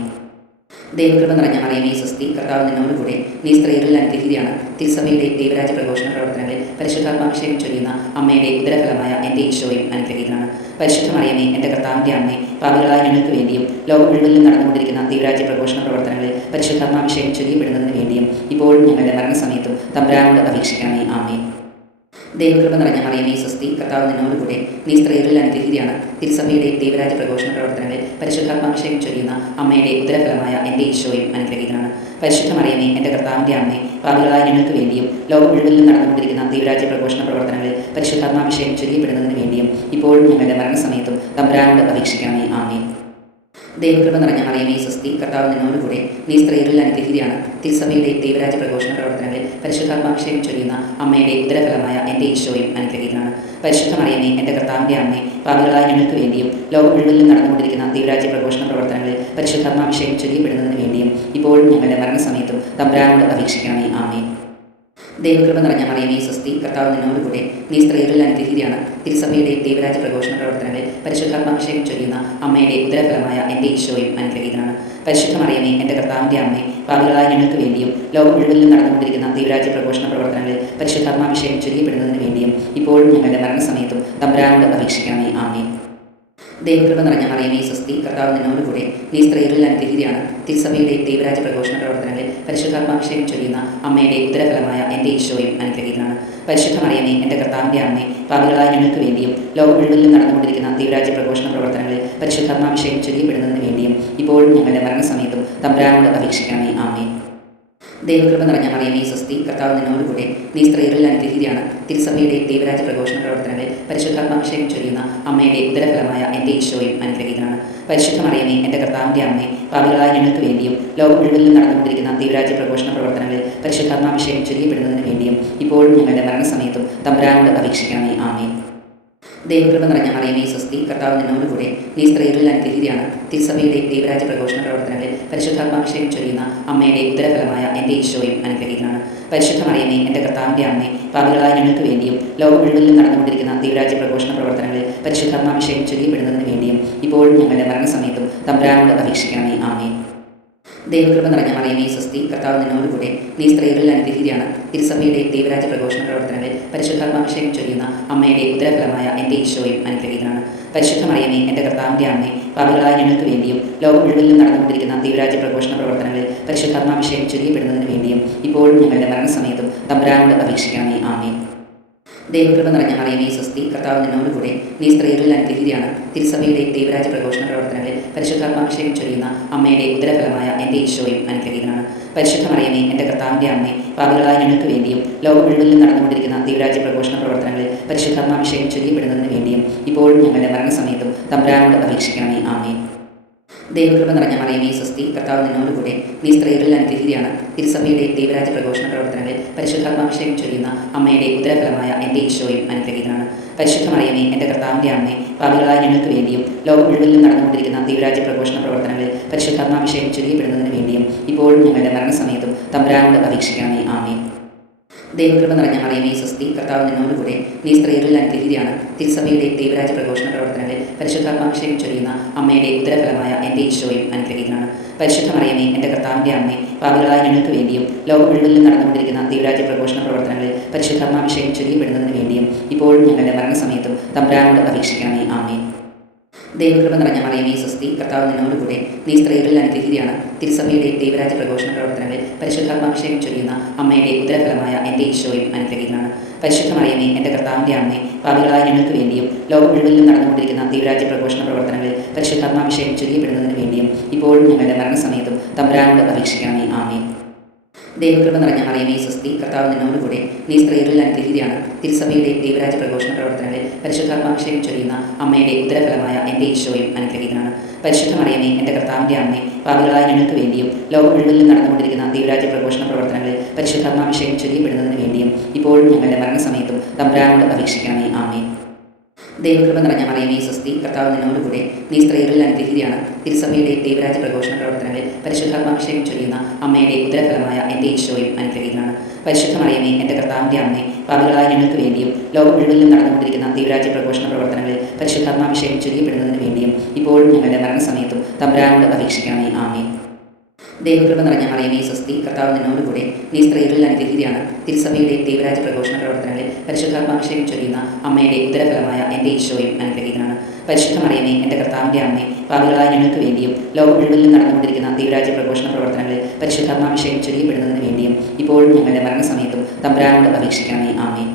ദൈവകൃപ നിറഞ്ഞ മറിയമേ സ്വസ്തി, കർത്താവ് നിന്നോടുകൂടെ, നീ സ്ത്രീകളിൽ അനുഗ്രഹീതയാണ്. തിരുസഭയുടെ ദൈവരാജ്യ പ്രഘോഷണ പ്രവർത്തനങ്ങളിൽ പരിശുദ്ധാത്മാഭിഷേകം ചൊരിയുന്ന അമ്മയുടെ ഉദരഫലമായ എൻ്റെ ഈശോയും അനുഗ്രഹീതനാണ്. പരിശുദ്ധ മറിയമേ, എൻ്റെ കർത്താവിൻ്റെ അമ്മേ, പാപികളായ ഞങ്ങൾക്ക് വേണ്ടിയും ലോകം മുഴുവനിലും നടന്നുകൊണ്ടിരിക്കുന്ന ദൈവരാജ്യ പ്രഘോഷണ പ്രവർത്തനങ്ങളിൽ പരിശുദ്ധാത്മാഭിഷേകം ചൊരിയപ്പെടുന്നതിന് വേണ്ടിയും ഇപ്പോഴും ഞങ്ങളുടെ മരണസമയത്തും തമ്പുരാനോട് അപേക്ഷിക്കണമേ. ആമേൻ. ദൈവകൃപ നിറഞ്ഞ മറിയമേ സ്വസ്തി, കർത്താവ് നിന്നോടുകൂടെ, നീ സ്ത്രീകളിൽ അനുഗ്രഹീതയാണ്. തിരുസഭയുടെ ദൈവരാജ്യ പ്രഘോഷണ പ്രവർത്തനങ്ങളിൽ പരിശുദ്ധാത്മാഭിഷേകം ചൊരിയുന്ന അമ്മയുടെ ഉദരഫലമായ എൻ്റെ ഈശോയും അനുഗ്രഹീതനാണ്. പരിശുദ്ധ മറിയമേ, എൻ്റെ കർത്താവിൻ്റെ അമ്മേ, പാപികളായ ഞങ്ങൾക്ക് വേണ്ടിയും ലോകം മുഴുവനിലും നടന്നുകൊണ്ടിരിക്കുന്ന ദൈവരാജ്യ പ്രഘോഷണ പ്രവർത്തനങ്ങളിൽ പരിശുദ്ധാത്മാഭിഷേകം ചൊരിയപ്പെടുന്നതിന് വേണ്ടിയും ഇപ്പോഴും ഞങ്ങളുടെ മരണസമയത്തും തമ്പുരാനോട് അപേക്ഷിക്കണമേ. ആമേൻ. ദൈവകൃപ നിറഞ്ഞ മറിയമേ സ്വസ്തി, കർത്താവ് നിന്നോടുകൂടെ, നീ സ്ത്രീകളിൽ അനുഗ്രഹീതയാണ്. തിരുസഭയുടെ ദൈവരാജ്യ പ്രഘോഷണ പ്രവർത്തനങ്ങളിൽ പരിശുദ്ധാത്മാഭിഷേകം ചൊരിയുന്ന അമ്മയുടെ ഉദരഫലമായ എൻ്റെ ഈശോയും അനുഗ്രഹീതനാണ്. പരിശുദ്ധ മറിയമേ, എൻ്റെ കർത്താവിൻ്റെ അമ്മേ, പാപികളായ ഞങ്ങൾക്ക് വേണ്ടിയും ലോകം മുഴുവനിലും നടന്നുകൊണ്ടിരിക്കുന്ന ദൈവരാജ്യ പ്രഘോഷണ പ്രവർത്തനങ്ങളിൽ പരിശുദ്ധാത്മാഭിഷേകം ചൊരിയപ്പെടുന്നതിന് വേണ്ടിയും ഇപ്പോഴും ഞങ്ങളുടെ മരണസമയത്തും തമ്പുരാനോട് അപേക്ഷിക്കണമേ. ആമേൻ. ദൈവകൃപ നിറഞ്ഞ മറിയമേ സ്വസ്തി, കർത്താവ് നിന്നോടുകൂടെ, നീ സ്ത്രീകളിൽ അനുഗ്രഹീതയാണ്. തിരുസഭയുടെ ദൈവരാജ്യ പ്രഘോഷണ പ്രവർത്തനങ്ങളിൽ പരിശുദ്ധാത്മാഭിഷേകം ചൊരിയുന്ന അമ്മയുടെ ഉദരഫലമായ എൻ്റെ ഈശോയും അനുഗ്രഹീതനാണ്. പരിശുദ്ധ മറിയമേ, എൻ്റെ കർത്താവിൻ്റെ അമ്മേ, പാപികളായ ഞങ്ങൾക്ക് വേണ്ടിയും ലോകം മുഴുവനിലും നടന്നുകൊണ്ടിരിക്കുന്ന ദൈവരാജ്യ പ്രഘോഷണ പ്രവർത്തനങ്ങളിൽ പരിശുദ്ധാത്മാഭിഷേകം ചൊരിയപ്പെടുന്നതിന് വേണ്ടിയും ഇപ്പോഴും ഞങ്ങളുടെ മരണസമയത്തും തമ്പുരാനോട് അപേക്ഷിക്കണമേ. ആമേൻ. ദൈവകൃപ നിറഞ്ഞ മറിയമേ സ്വസ്തി, കർത്താവ് നിന്നോടുകൂടെ, നീ സ്ത്രീകളിൽ അനുഗ്രഹീതയാണ്. തിരുസഭയുടെ ദൈവരാജ്യ പ്രഘോഷണ പ്രവർത്തനങ്ങളിൽ പരിശുദ്ധാത്മാഭിഷേകം ചൊരിയുന്ന അമ്മയുടെ ഉദരഫലമായ എൻ്റെ ഈശോയും അനുഗ്രഹീതനാണ്. പരിശുദ്ധ മറിയമേ, എൻ്റെ കർത്താവിൻ്റെ അമ്മേ, പാപികളായ ഞങ്ങൾക്ക് വേണ്ടിയും ലോകം മുഴുവനിലും നടന്നുകൊണ്ടിരിക്കുന്ന ദൈവരാജ്യ പ്രഘോഷണ പ്രവർത്തനങ്ങളിൽ പരിശുദ്ധാത്മാഭിഷേകം ചൊരിയപ്പെടുന്നതിന് വേണ്ടിയും ഇപ്പോഴും ഞങ്ങളുടെ മരണസമയത്തും തമ്പുരാനോട് അപേക്ഷിക്കണമേ. ആമേൻ. ദൈവകൃപ നിറഞ്ഞ മറിയമേ സ്വസ്തി, കർത്താവ് നിന്നോടുകൂടെ, നീ സ്ത്രീകളിൽ അനുഗ്രഹീതയാണ്. തിരുസഭയുടെ ദൈവരാജ്യ പ്രഘോഷണ പ്രവർത്തനങ്ങളിൽ പരിശുദ്ധാത്മാഭിഷേകം ചൊരിയുന്ന അമ്മയുടെ ഉദരഫലമായ എൻ്റെ ഈശോയും അനുഗ്രഹീതനാണ്. പരിശുദ്ധ മറിയമേ, എൻ്റെ കർത്താവിൻ്റെ അമ്മേ, പാപികളായ ഞങ്ങൾക്ക് വേണ്ടിയും ലോകം മുഴുവനിലും നടന്നുകൊണ്ടിരിക്കുന്ന ദൈവരാജ്യ പ്രഘോഷണ പ്രവർത്തനങ്ങളിൽ പരിശുദ്ധാത്മാഭിഷേകം ചൊരിയപ്പെടുന്നതിന് വേണ്ടിയും ഇപ്പോഴും ഞങ്ങളുടെ മരണസമയത്തും തമ്പുരാനോട് അപേക്ഷിക്കണമേ. ആമേൻ. ദൈവകൃപ നിറഞ്ഞ മറിയമേ സ്വസ്തി, കർത്താവ് നിന്നോടുകൂടെ, നീ സ്ത്രീകളിൽ അനുഗ്രഹീതയാണ്. തിരുസഭയുടെ ദൈവരാജ്യ പ്രഘോഷണ പ്രവർത്തനങ്ങളിൽ പരിശുദ്ധാത്മാഭിഷേകം ചൊരിയുന്ന അമ്മയുടെ ഉത്തരഫലമായ എൻ്റെ ഈശോയും അനുഗ്രഹീതനാണ്. പരിശുദ്ധ മറിയമേ, എൻ്റെ കർത്താവിൻ്റെ അമ്മേ, പാപികളായ ഞങ്ങൾക്ക് വേണ്ടിയും ലോകം മുഴുവനിലും നടന്നുകൊണ്ടിരിക്കുന്ന ദൈവരാജ്യ പ്രഘോഷണ പ്രവർത്തനങ്ങളിൽ പരിശുദ്ധാത്മാഭിഷേകം ചൊരിയപ്പെടുന്നതിന് വേണ്ടിയും ഇപ്പോഴും ഞങ്ങളുടെ മരണസമയത്തും തമ്പുരാനോട് അപേക്ഷിക്കണമേ. ആമേൻ. ദൈവകൃപ നിറഞ്ഞ മറിയമേ സ്വസ്തി, കർത്താവ് നിന്നോടുകൂടെ, നീ സ്ത്രീകളിൽ അനുഗ്രഹീതയാണ്. തിരുസഭയുടെ ദൈവരാജ്യ പ്രഘോഷണ പ്രവർത്തനങ്ങളിൽ പരിശുദ്ധാത്മാഭിഷേകം ചൊരിയുന്ന അമ്മയുടെ ഉത്തരഫലമായ എൻ്റെ ഈശോയും അനുഗ്രഹീതനാണ്. പരിശുദ്ധ മറിയമേ, എൻ്റെ കർത്താവിൻ്റെ അമ്മേ, പാപികളായ ഞങ്ങൾക്ക് വേണ്ടിയും ലോകം മുഴുവനിലും നടന്നുകൊണ്ടിരിക്കുന്ന ദൈവരാജ്യ പ്രഘോഷണ പ്രവർത്തനങ്ങളിൽ പരിശുദ്ധാത്മാഭിഷേകം ചൊരിയപ്പെടുന്നതിന് വേണ്ടിയും ഇപ്പോഴും ഞങ്ങളുടെ മരണസമയത്തും തമ്പുരാനോട് അപേക്ഷിക്കണമേ. ആമേൻ. ദൈവകൃപ നിറഞ്ഞ മറിയമേ സ്വസ്തി, കർത്താവ് നിന്നോടുകൂടെ, നീ സ്ത്രീകളിൽ അനുഗ്രഹീതയാണ്. തിരുസഭയുടെ ദൈവരാജ്യ പ്രഘോഷണ പ്രവർത്തനങ്ങളിൽ പരിശുദ്ധാത്മാഭിഷേകം ചൊരിയുന്ന അമ്മയുടെ ഉദരഫലമായ എൻ്റെ ഈശോയും അനുഗ്രഹീതനാണ്. പരിശുദ്ധ മറിയമേ, എൻ്റെ കർത്താവിൻ്റെ അമ്മേ, പാപികളായ ഞങ്ങൾക്ക് വേണ്ടിയും ലോകം മുഴുവനിലും നടന്നുകൊണ്ടിരിക്കുന്ന ദൈവരാജ്യ പ്രഘോഷണ പ്രവർത്തനങ്ങളിൽ പരിശുദ്ധാത്മാഭിഷേകം ചൊരിയപ്പെടുന്നതിന് വേണ്ടിയും ഇപ്പോഴും ഞങ്ങളുടെ മരണസമയത്തും തമ്പുരാനോട് അപേക്ഷിക്കണമേ. ആമേൻ. ദൈവകൃപ നിറഞ്ഞ മറിയമേ സ്വസ്തി, കർത്താവ് നിന്നോടുകൂടെ, നീ സ്ത്രീകളിൽ അനുഗ്രഹീതയാണ്. തിരുസഭയുടെ ദൈവരാജ്യ പ്രഘോഷണ പ്രവർത്തനങ്ങളിൽ പരിശുദ്ധാത്മാഭിഷേകം ചൊരിയുന്ന അമ്മയുടെ ഉദരഫലമായ എൻ്റെ ഈശോയും അനുഗ്രഹീതനാണ്. പരിശുദ്ധ മറിയമേ, എൻ്റെ കർത്താവിൻ്റെ അമ്മേ, പാപികളായ ഞങ്ങൾക്ക് വേണ്ടിയും ലോകം മുഴുവനിലും നടന്നുകൊണ്ടിരിക്കുന്ന ദൈവരാജ്യ പ്രഘോഷണ പ്രവർത്തനങ്ങളിൽ പരിശുദ്ധാത്മാഭിഷേകം ചൊരിയപ്പെടുന്നതിന് വേണ്ടിയും ഇപ്പോഴും ഞങ്ങളുടെ മരണസമയത്തും തമ്പുരാനോട് അപേക്ഷിക്കണമേ. ആമേൻ. ദൈവകൃപ നിറഞ്ഞ മറിയമേ സ്വസ്തി, കർത്താവ് നിന്നോടുകൂടെ, നീ സ്ത്രീകളിൽ അനുഗ്രഹീതയാണ്. തിരുസഭയുടെ ദൈവരാജ്യ പ്രഘോഷണ പ്രവർത്തനങ്ങളിൽ പരിശുദ്ധാത്മാഭിഷേകം ചൊരിയുന്ന അമ്മയുടെ ഉദരഫലമായ എൻ്റെ ഈശോയും അനുഗ്രഹീതനാണ്. പരിശുദ്ധ മറിയമേ, എൻ്റെ കർത്താവിൻ്റെ അമ്മേ, പാപികളായ ഞങ്ങൾക്ക് വേണ്ടിയും ലോകം മുഴുവനിലും നടന്നുകൊണ്ടിരിക്കുന്ന ദൈവരാജ്യ പ്രഘോഷണ പ്രവർത്തനങ്ങളിൽ പരിശുദ്ധാത്മാഭിഷേകം ചൊരിയപ്പെടുന്നതിന് വേണ്ടിയും ഇപ്പോഴും ഞങ്ങളുടെ മരണസമയത്തും തമ്പുരാനോട് അപേക്ഷിക്കണമേ. ആമേൻ. ദൈവകൃപ നിറഞ്ഞ മറിയമേ സ്വസ്തി, കർത്താവ് നിന്നോടുകൂടെ, നീ സ്ത്രീകളിൽ അനുഗ്രഹീതയാണ്. തിരുസഭയുടെ ദൈവരാജ്യ പ്രഘോഷണ പ്രവർത്തനങ്ങളിൽ പരിശുദ്ധാത്മാഭിഷേകം ചൊരിയുന്ന അമ്മയുടെ ഉദരഫലമായ എൻ്റെ ഈശോയും അനുഗ്രഹീതനാണ്. പരിശുദ്ധ മറിയമേ, എൻ്റെ കർത്താവിൻ്റെ അമ്മേ, പാപികളായ ഞങ്ങൾക്ക് വേണ്ടിയും ലോകം മുഴുവനിലും നടന്നുകൊണ്ടിരിക്കുന്ന ദൈവരാജ്യ പ്രഘോഷണ പ്രവർത്തനങ്ങളിൽ പരിശുദ്ധാത്മാഭിഷേകം ചൊരിയപ്പെടുന്നതിന് വേണ്ടിയും ഇപ്പോഴും ഞങ്ങളുടെ മരണസമയത്തും തമ്പുരാനോട് അപേക്ഷിക്കണമേ. ആമേൻ. ദൈവകൃപ നിറഞ്ഞ മറിയമേ സ്വസ്തി, കർത്താവ് നിന്നോടുകൂടെ, നീ സ്ത്രീകളിൽ അനുഗ്രഹീതയാണ്. തിരുസഭയുടെ ദൈവരാജ്യ പ്രഘോഷണ പ്രവർത്തനങ്ങളിൽ പരിശുദ്ധാത്മാഭിഷേകം ചൊരിയുന്ന അമ്മയുടെ ഉദരഫലമായ എൻ്റെ ഈശോയും അനുഗ്രഹീതനാണ്. പരിശുദ്ധ മറിയമേ, എൻ്റെ കർത്താവിൻ്റെ അമ്മേ, പാപികളായ ഞങ്ങൾക്ക് വേണ്ടിയും ലോകം മുഴുവനിലും നടന്നുകൊണ്ടിരിക്കുന്ന ദൈവരാജ്യ പ്രഘോഷണ പ്രവർത്തനങ്ങളിൽ പരിശുദ്ധാത്മാഭിഷേകം ചൊരിയപ്പെടുന്നതിന് വേണ്ടിയും ഇപ്പോഴും ഞങ്ങളുടെ മരണസമയത്തും തമ്പുരാനോട് അപേക്ഷിക്കണമേ. ആമേൻ. ദൈവകൃപ നിറഞ്ഞ മറിയമേ സ്വസ്തി, കർത്താവ് നിന്നോടുകൂടെ, നീ സ്ത്രീകളിൽ അനുഗ്രഹീതയാണ്. തിരുസഭയുടെ ദൈവരാജ്യ പ്രഘോഷണ പ്രവർത്തനങ്ങളിൽ പരിശുദ്ധാത്മാഭിഷേകം ചൊരിയുന്ന അമ്മയുടെ ഉദരഫലമായ എൻ്റെ ഈശോയും അനുഗ്രഹീതനാണ്. പരിശുദ്ധ മറിയമേ, എൻ്റെ കർത്താവിൻ്റെ അമ്മേ, പാപികളായ ഞങ്ങൾക്ക് വേണ്ടിയും ലോകം മുഴുവനിലും നടന്നുകൊണ്ടിരിക്കുന്ന ദൈവരാജ്യ പ്രഘോഷണ പ്രവർത്തനങ്ങളിൽ പരിശുദ്ധാത്മാഭിഷേകം ചൊരിയപ്പെടുന്നതിന് വേണ്ടിയും ഇപ്പോഴും ഞങ്ങളുടെ മരണസമയത്തും തമ്പുരാനോട് അപേക്ഷിക്കണമേ. ആമേൻ. ദൈവകൃപ നിറഞ്ഞ മറിയമേ സ്വസ്തി, കർത്താവ് നിന്നോടുകൂടെ, നീ സ്ത്രീകളിൽ അനുഗ്രഹീതയാണ്. തിരുസഭയുടെ ദൈവരാജ്യ പ്രഘോഷണ പ്രവർത്തനങ്ങളിൽ പരിശുദ്ധാത്മാഭിഷേകം ചൊരിയുന്ന അമ്മയുടെ ഉദരഫലമായ എൻ്റെ ഈശോയും അനുഗ്രഹീതനാണ്. പരിശുദ്ധ മറിയമേ, എൻ്റെ കർത്താവിൻ്റെ അമ്മേ, പാപികളായ ഞങ്ങൾക്ക് വേണ്ടിയും ലോകം മുഴുവനിലും നടന്നുകൊണ്ടിരിക്കുന്ന ദൈവരാജ്യ പ്രഘോഷണ പ്രവർത്തനങ്ങളിൽ പരിശുദ്ധാത്മാഭിഷേകം ചൊരിയപ്പെടുന്നതിന് വേണ്ടിയും ഇപ്പോഴും ഞങ്ങളുടെ മരണസമയത്തും തമ്പുരാനോട് അപേക്ഷിക്കണമേ. ആമേൻ.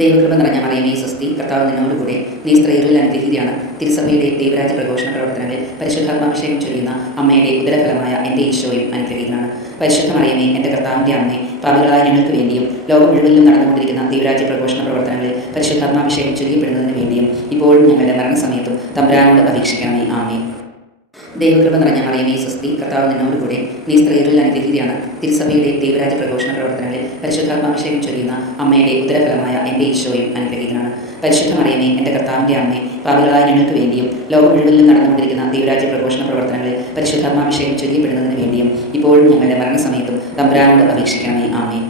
ദൈവകൃപ നിറഞ്ഞ മറിയമേ സ്വസ്തി, കർത്താവ് നിന്നോടുകൂടെ, നീ സ്ത്രീകളിൽ അനുഗ്രഹീതയാണ്. തിരുസഭയുടെ ദൈവരാജ്യ പ്രഘോഷണ പ്രവർത്തനങ്ങളിൽ പരിശുദ്ധാത്മാഭിഷേകം ചൊരിയുന്ന അമ്മയുടെ ഉദരഫലമായ എൻ്റെ ഈശോയും അനുഗ്രഹീതനാണ്. പരിശുദ്ധ മറിയമേ, എൻ്റെ കർത്താവിൻ്റെ അമ്മേ, പാപികളായ ഞങ്ങൾക്ക് വേണ്ടിയും ലോകം മുഴുവനിലും നടന്നുകൊണ്ടിരിക്കുന്ന ദൈവരാജ്യ പ്രഘോഷണ പ്രവർത്തനങ്ങളിൽ പരിശുദ്ധാത്മാഭിഷേകം ചൊരിയപ്പെടുന്നതിന് വേണ്ടിയും ഇപ്പോഴും ഞങ്ങളുടെ മരണസമയത്തും തമ്പുരാനോട് അപേക്ഷിക്കണമേ. ആമേൻ. ദൈവകൃപ നിറഞ്ഞ മറിയമേ സ്വസ്തി, കർത്താവ് നിന്നോടുകൂടെ, നീ സ്ത്രീകളിൽ അനുഗ്രഹീതയാണ്. തിരുസഭയുടെ ദൈവരാജ്യ പ്രഘോഷണ പ്രവർത്തനങ്ങളിൽ പരിശുദ്ധാത്മാഭിഷേകം ചൊരിയുന്ന അമ്മയുടെ ഉദരഫലമായ എൻ്റെ ഈശോയും അനുഗ്രഹീതനാണ്. പരിശുദ്ധ മറിയമേ, എൻ്റെ കർത്താവിൻ്റെ അമ്മേ, പാപികളായ ഞങ്ങൾക്ക് വേണ്ടിയും ലോകം മുഴുവനിലും നടന്നുകൊണ്ടിരിക്കുന്ന ദൈവരാജ്യ പ്രഘോഷണ പ്രവർത്തനങ്ങളിൽ പരിശുദ്ധാത്മാഭിഷേകം ചൊരിയപ്പെടുന്നതിന് വേണ്ടിയും ഇപ്പോഴും ഞങ്ങളുടെ മരണസമയത്തും തമ്പുരാനോട് അപേക്ഷിക്കണമേ. ആമേൻ.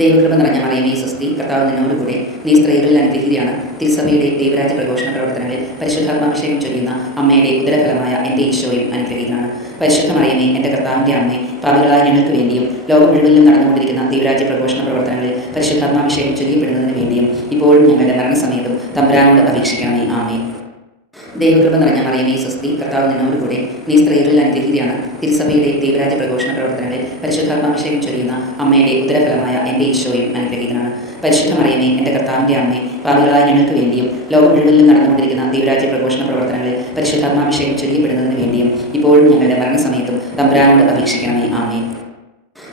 ദൈവകൃപ നിറഞ്ഞ മറിയമേ സ്വസ്തി, കർത്താവ് നിന്നോടുകൂടെ, നീ സ്ത്രീകളിൽ അനുഗ്രഹീതയാണ്. തിരുസഭയുടെ ദൈവരാജ്യ പ്രഘോഷണ പ്രവർത്തനങ്ങളിൽ പരിശുദ്ധാത്മാഭിഷേകം ചൊരിയുന്ന അമ്മയുടെ ഉദരഫലമായ എൻ്റെ ഈശോയും അനുഗ്രഹീതനാണ്. പരിശുദ്ധ മറിയമേ, എൻ്റെ കർത്താവിൻ്റെ അമ്മേ, പാപികളായ ഞങ്ങൾക്ക് വേണ്ടിയും ലോകം മുഴുവനിലും നടന്നുകൊണ്ടിരിക്കുന്ന ദൈവരാജ്യ പ്രഘോഷണ പ്രവർത്തനങ്ങളിൽ പരിശുദ്ധാത്മാഭിഷേകം ചൊരിയപ്പെടുന്നതിന് വേണ്ടിയും ഇപ്പോഴും ഞങ്ങളുടെ മരണസമയത്തും തമ്പുരാനോട് അപേക്ഷിക്കണമേ. ആമേൻ. ദൈവകൃപ നിറഞ്ഞ മറിയമേ സ്വസ്തി, കർത്താവ് നിന്നോടുകൂടെ, നീ സ്ത്രീകളിൽ അനുഗ്രഹീതയാണ്. തിരുസഭയുടെ ദൈവരാജ്യ പ്രഘോഷണ പ്രവർത്തനങ്ങളിൽ പരിശുദ്ധാത്മാഭിഷേകം ചൊരിയുന്ന അമ്മയുടെ ഉദരഫലമായ എൻ്റെ ഈശോയും അനുഗ്രഹീതനാണ്. പരിശുദ്ധ മറിയമേ, എൻ്റെ കർത്താവിൻ്റെ അമ്മേ, പാപികളായ ഞങ്ങൾക്ക് വേണ്ടിയും ലോകം മുഴുവനിലും നടന്നുകൊണ്ടിരിക്കുന്ന ദൈവരാജ്യ പ്രഘോഷണ പ്രവർത്തനങ്ങളിൽ പരിശുദ്ധാത്മാഭിഷേകം ചൊരിയപ്പെടുന്നതിന് വേണ്ടിയും ഇപ്പോഴും ഞങ്ങളുടെ മരണസമയത്തും തമ്പുരാനോട് അപേക്ഷിക്കണമേ. ആമേൻ.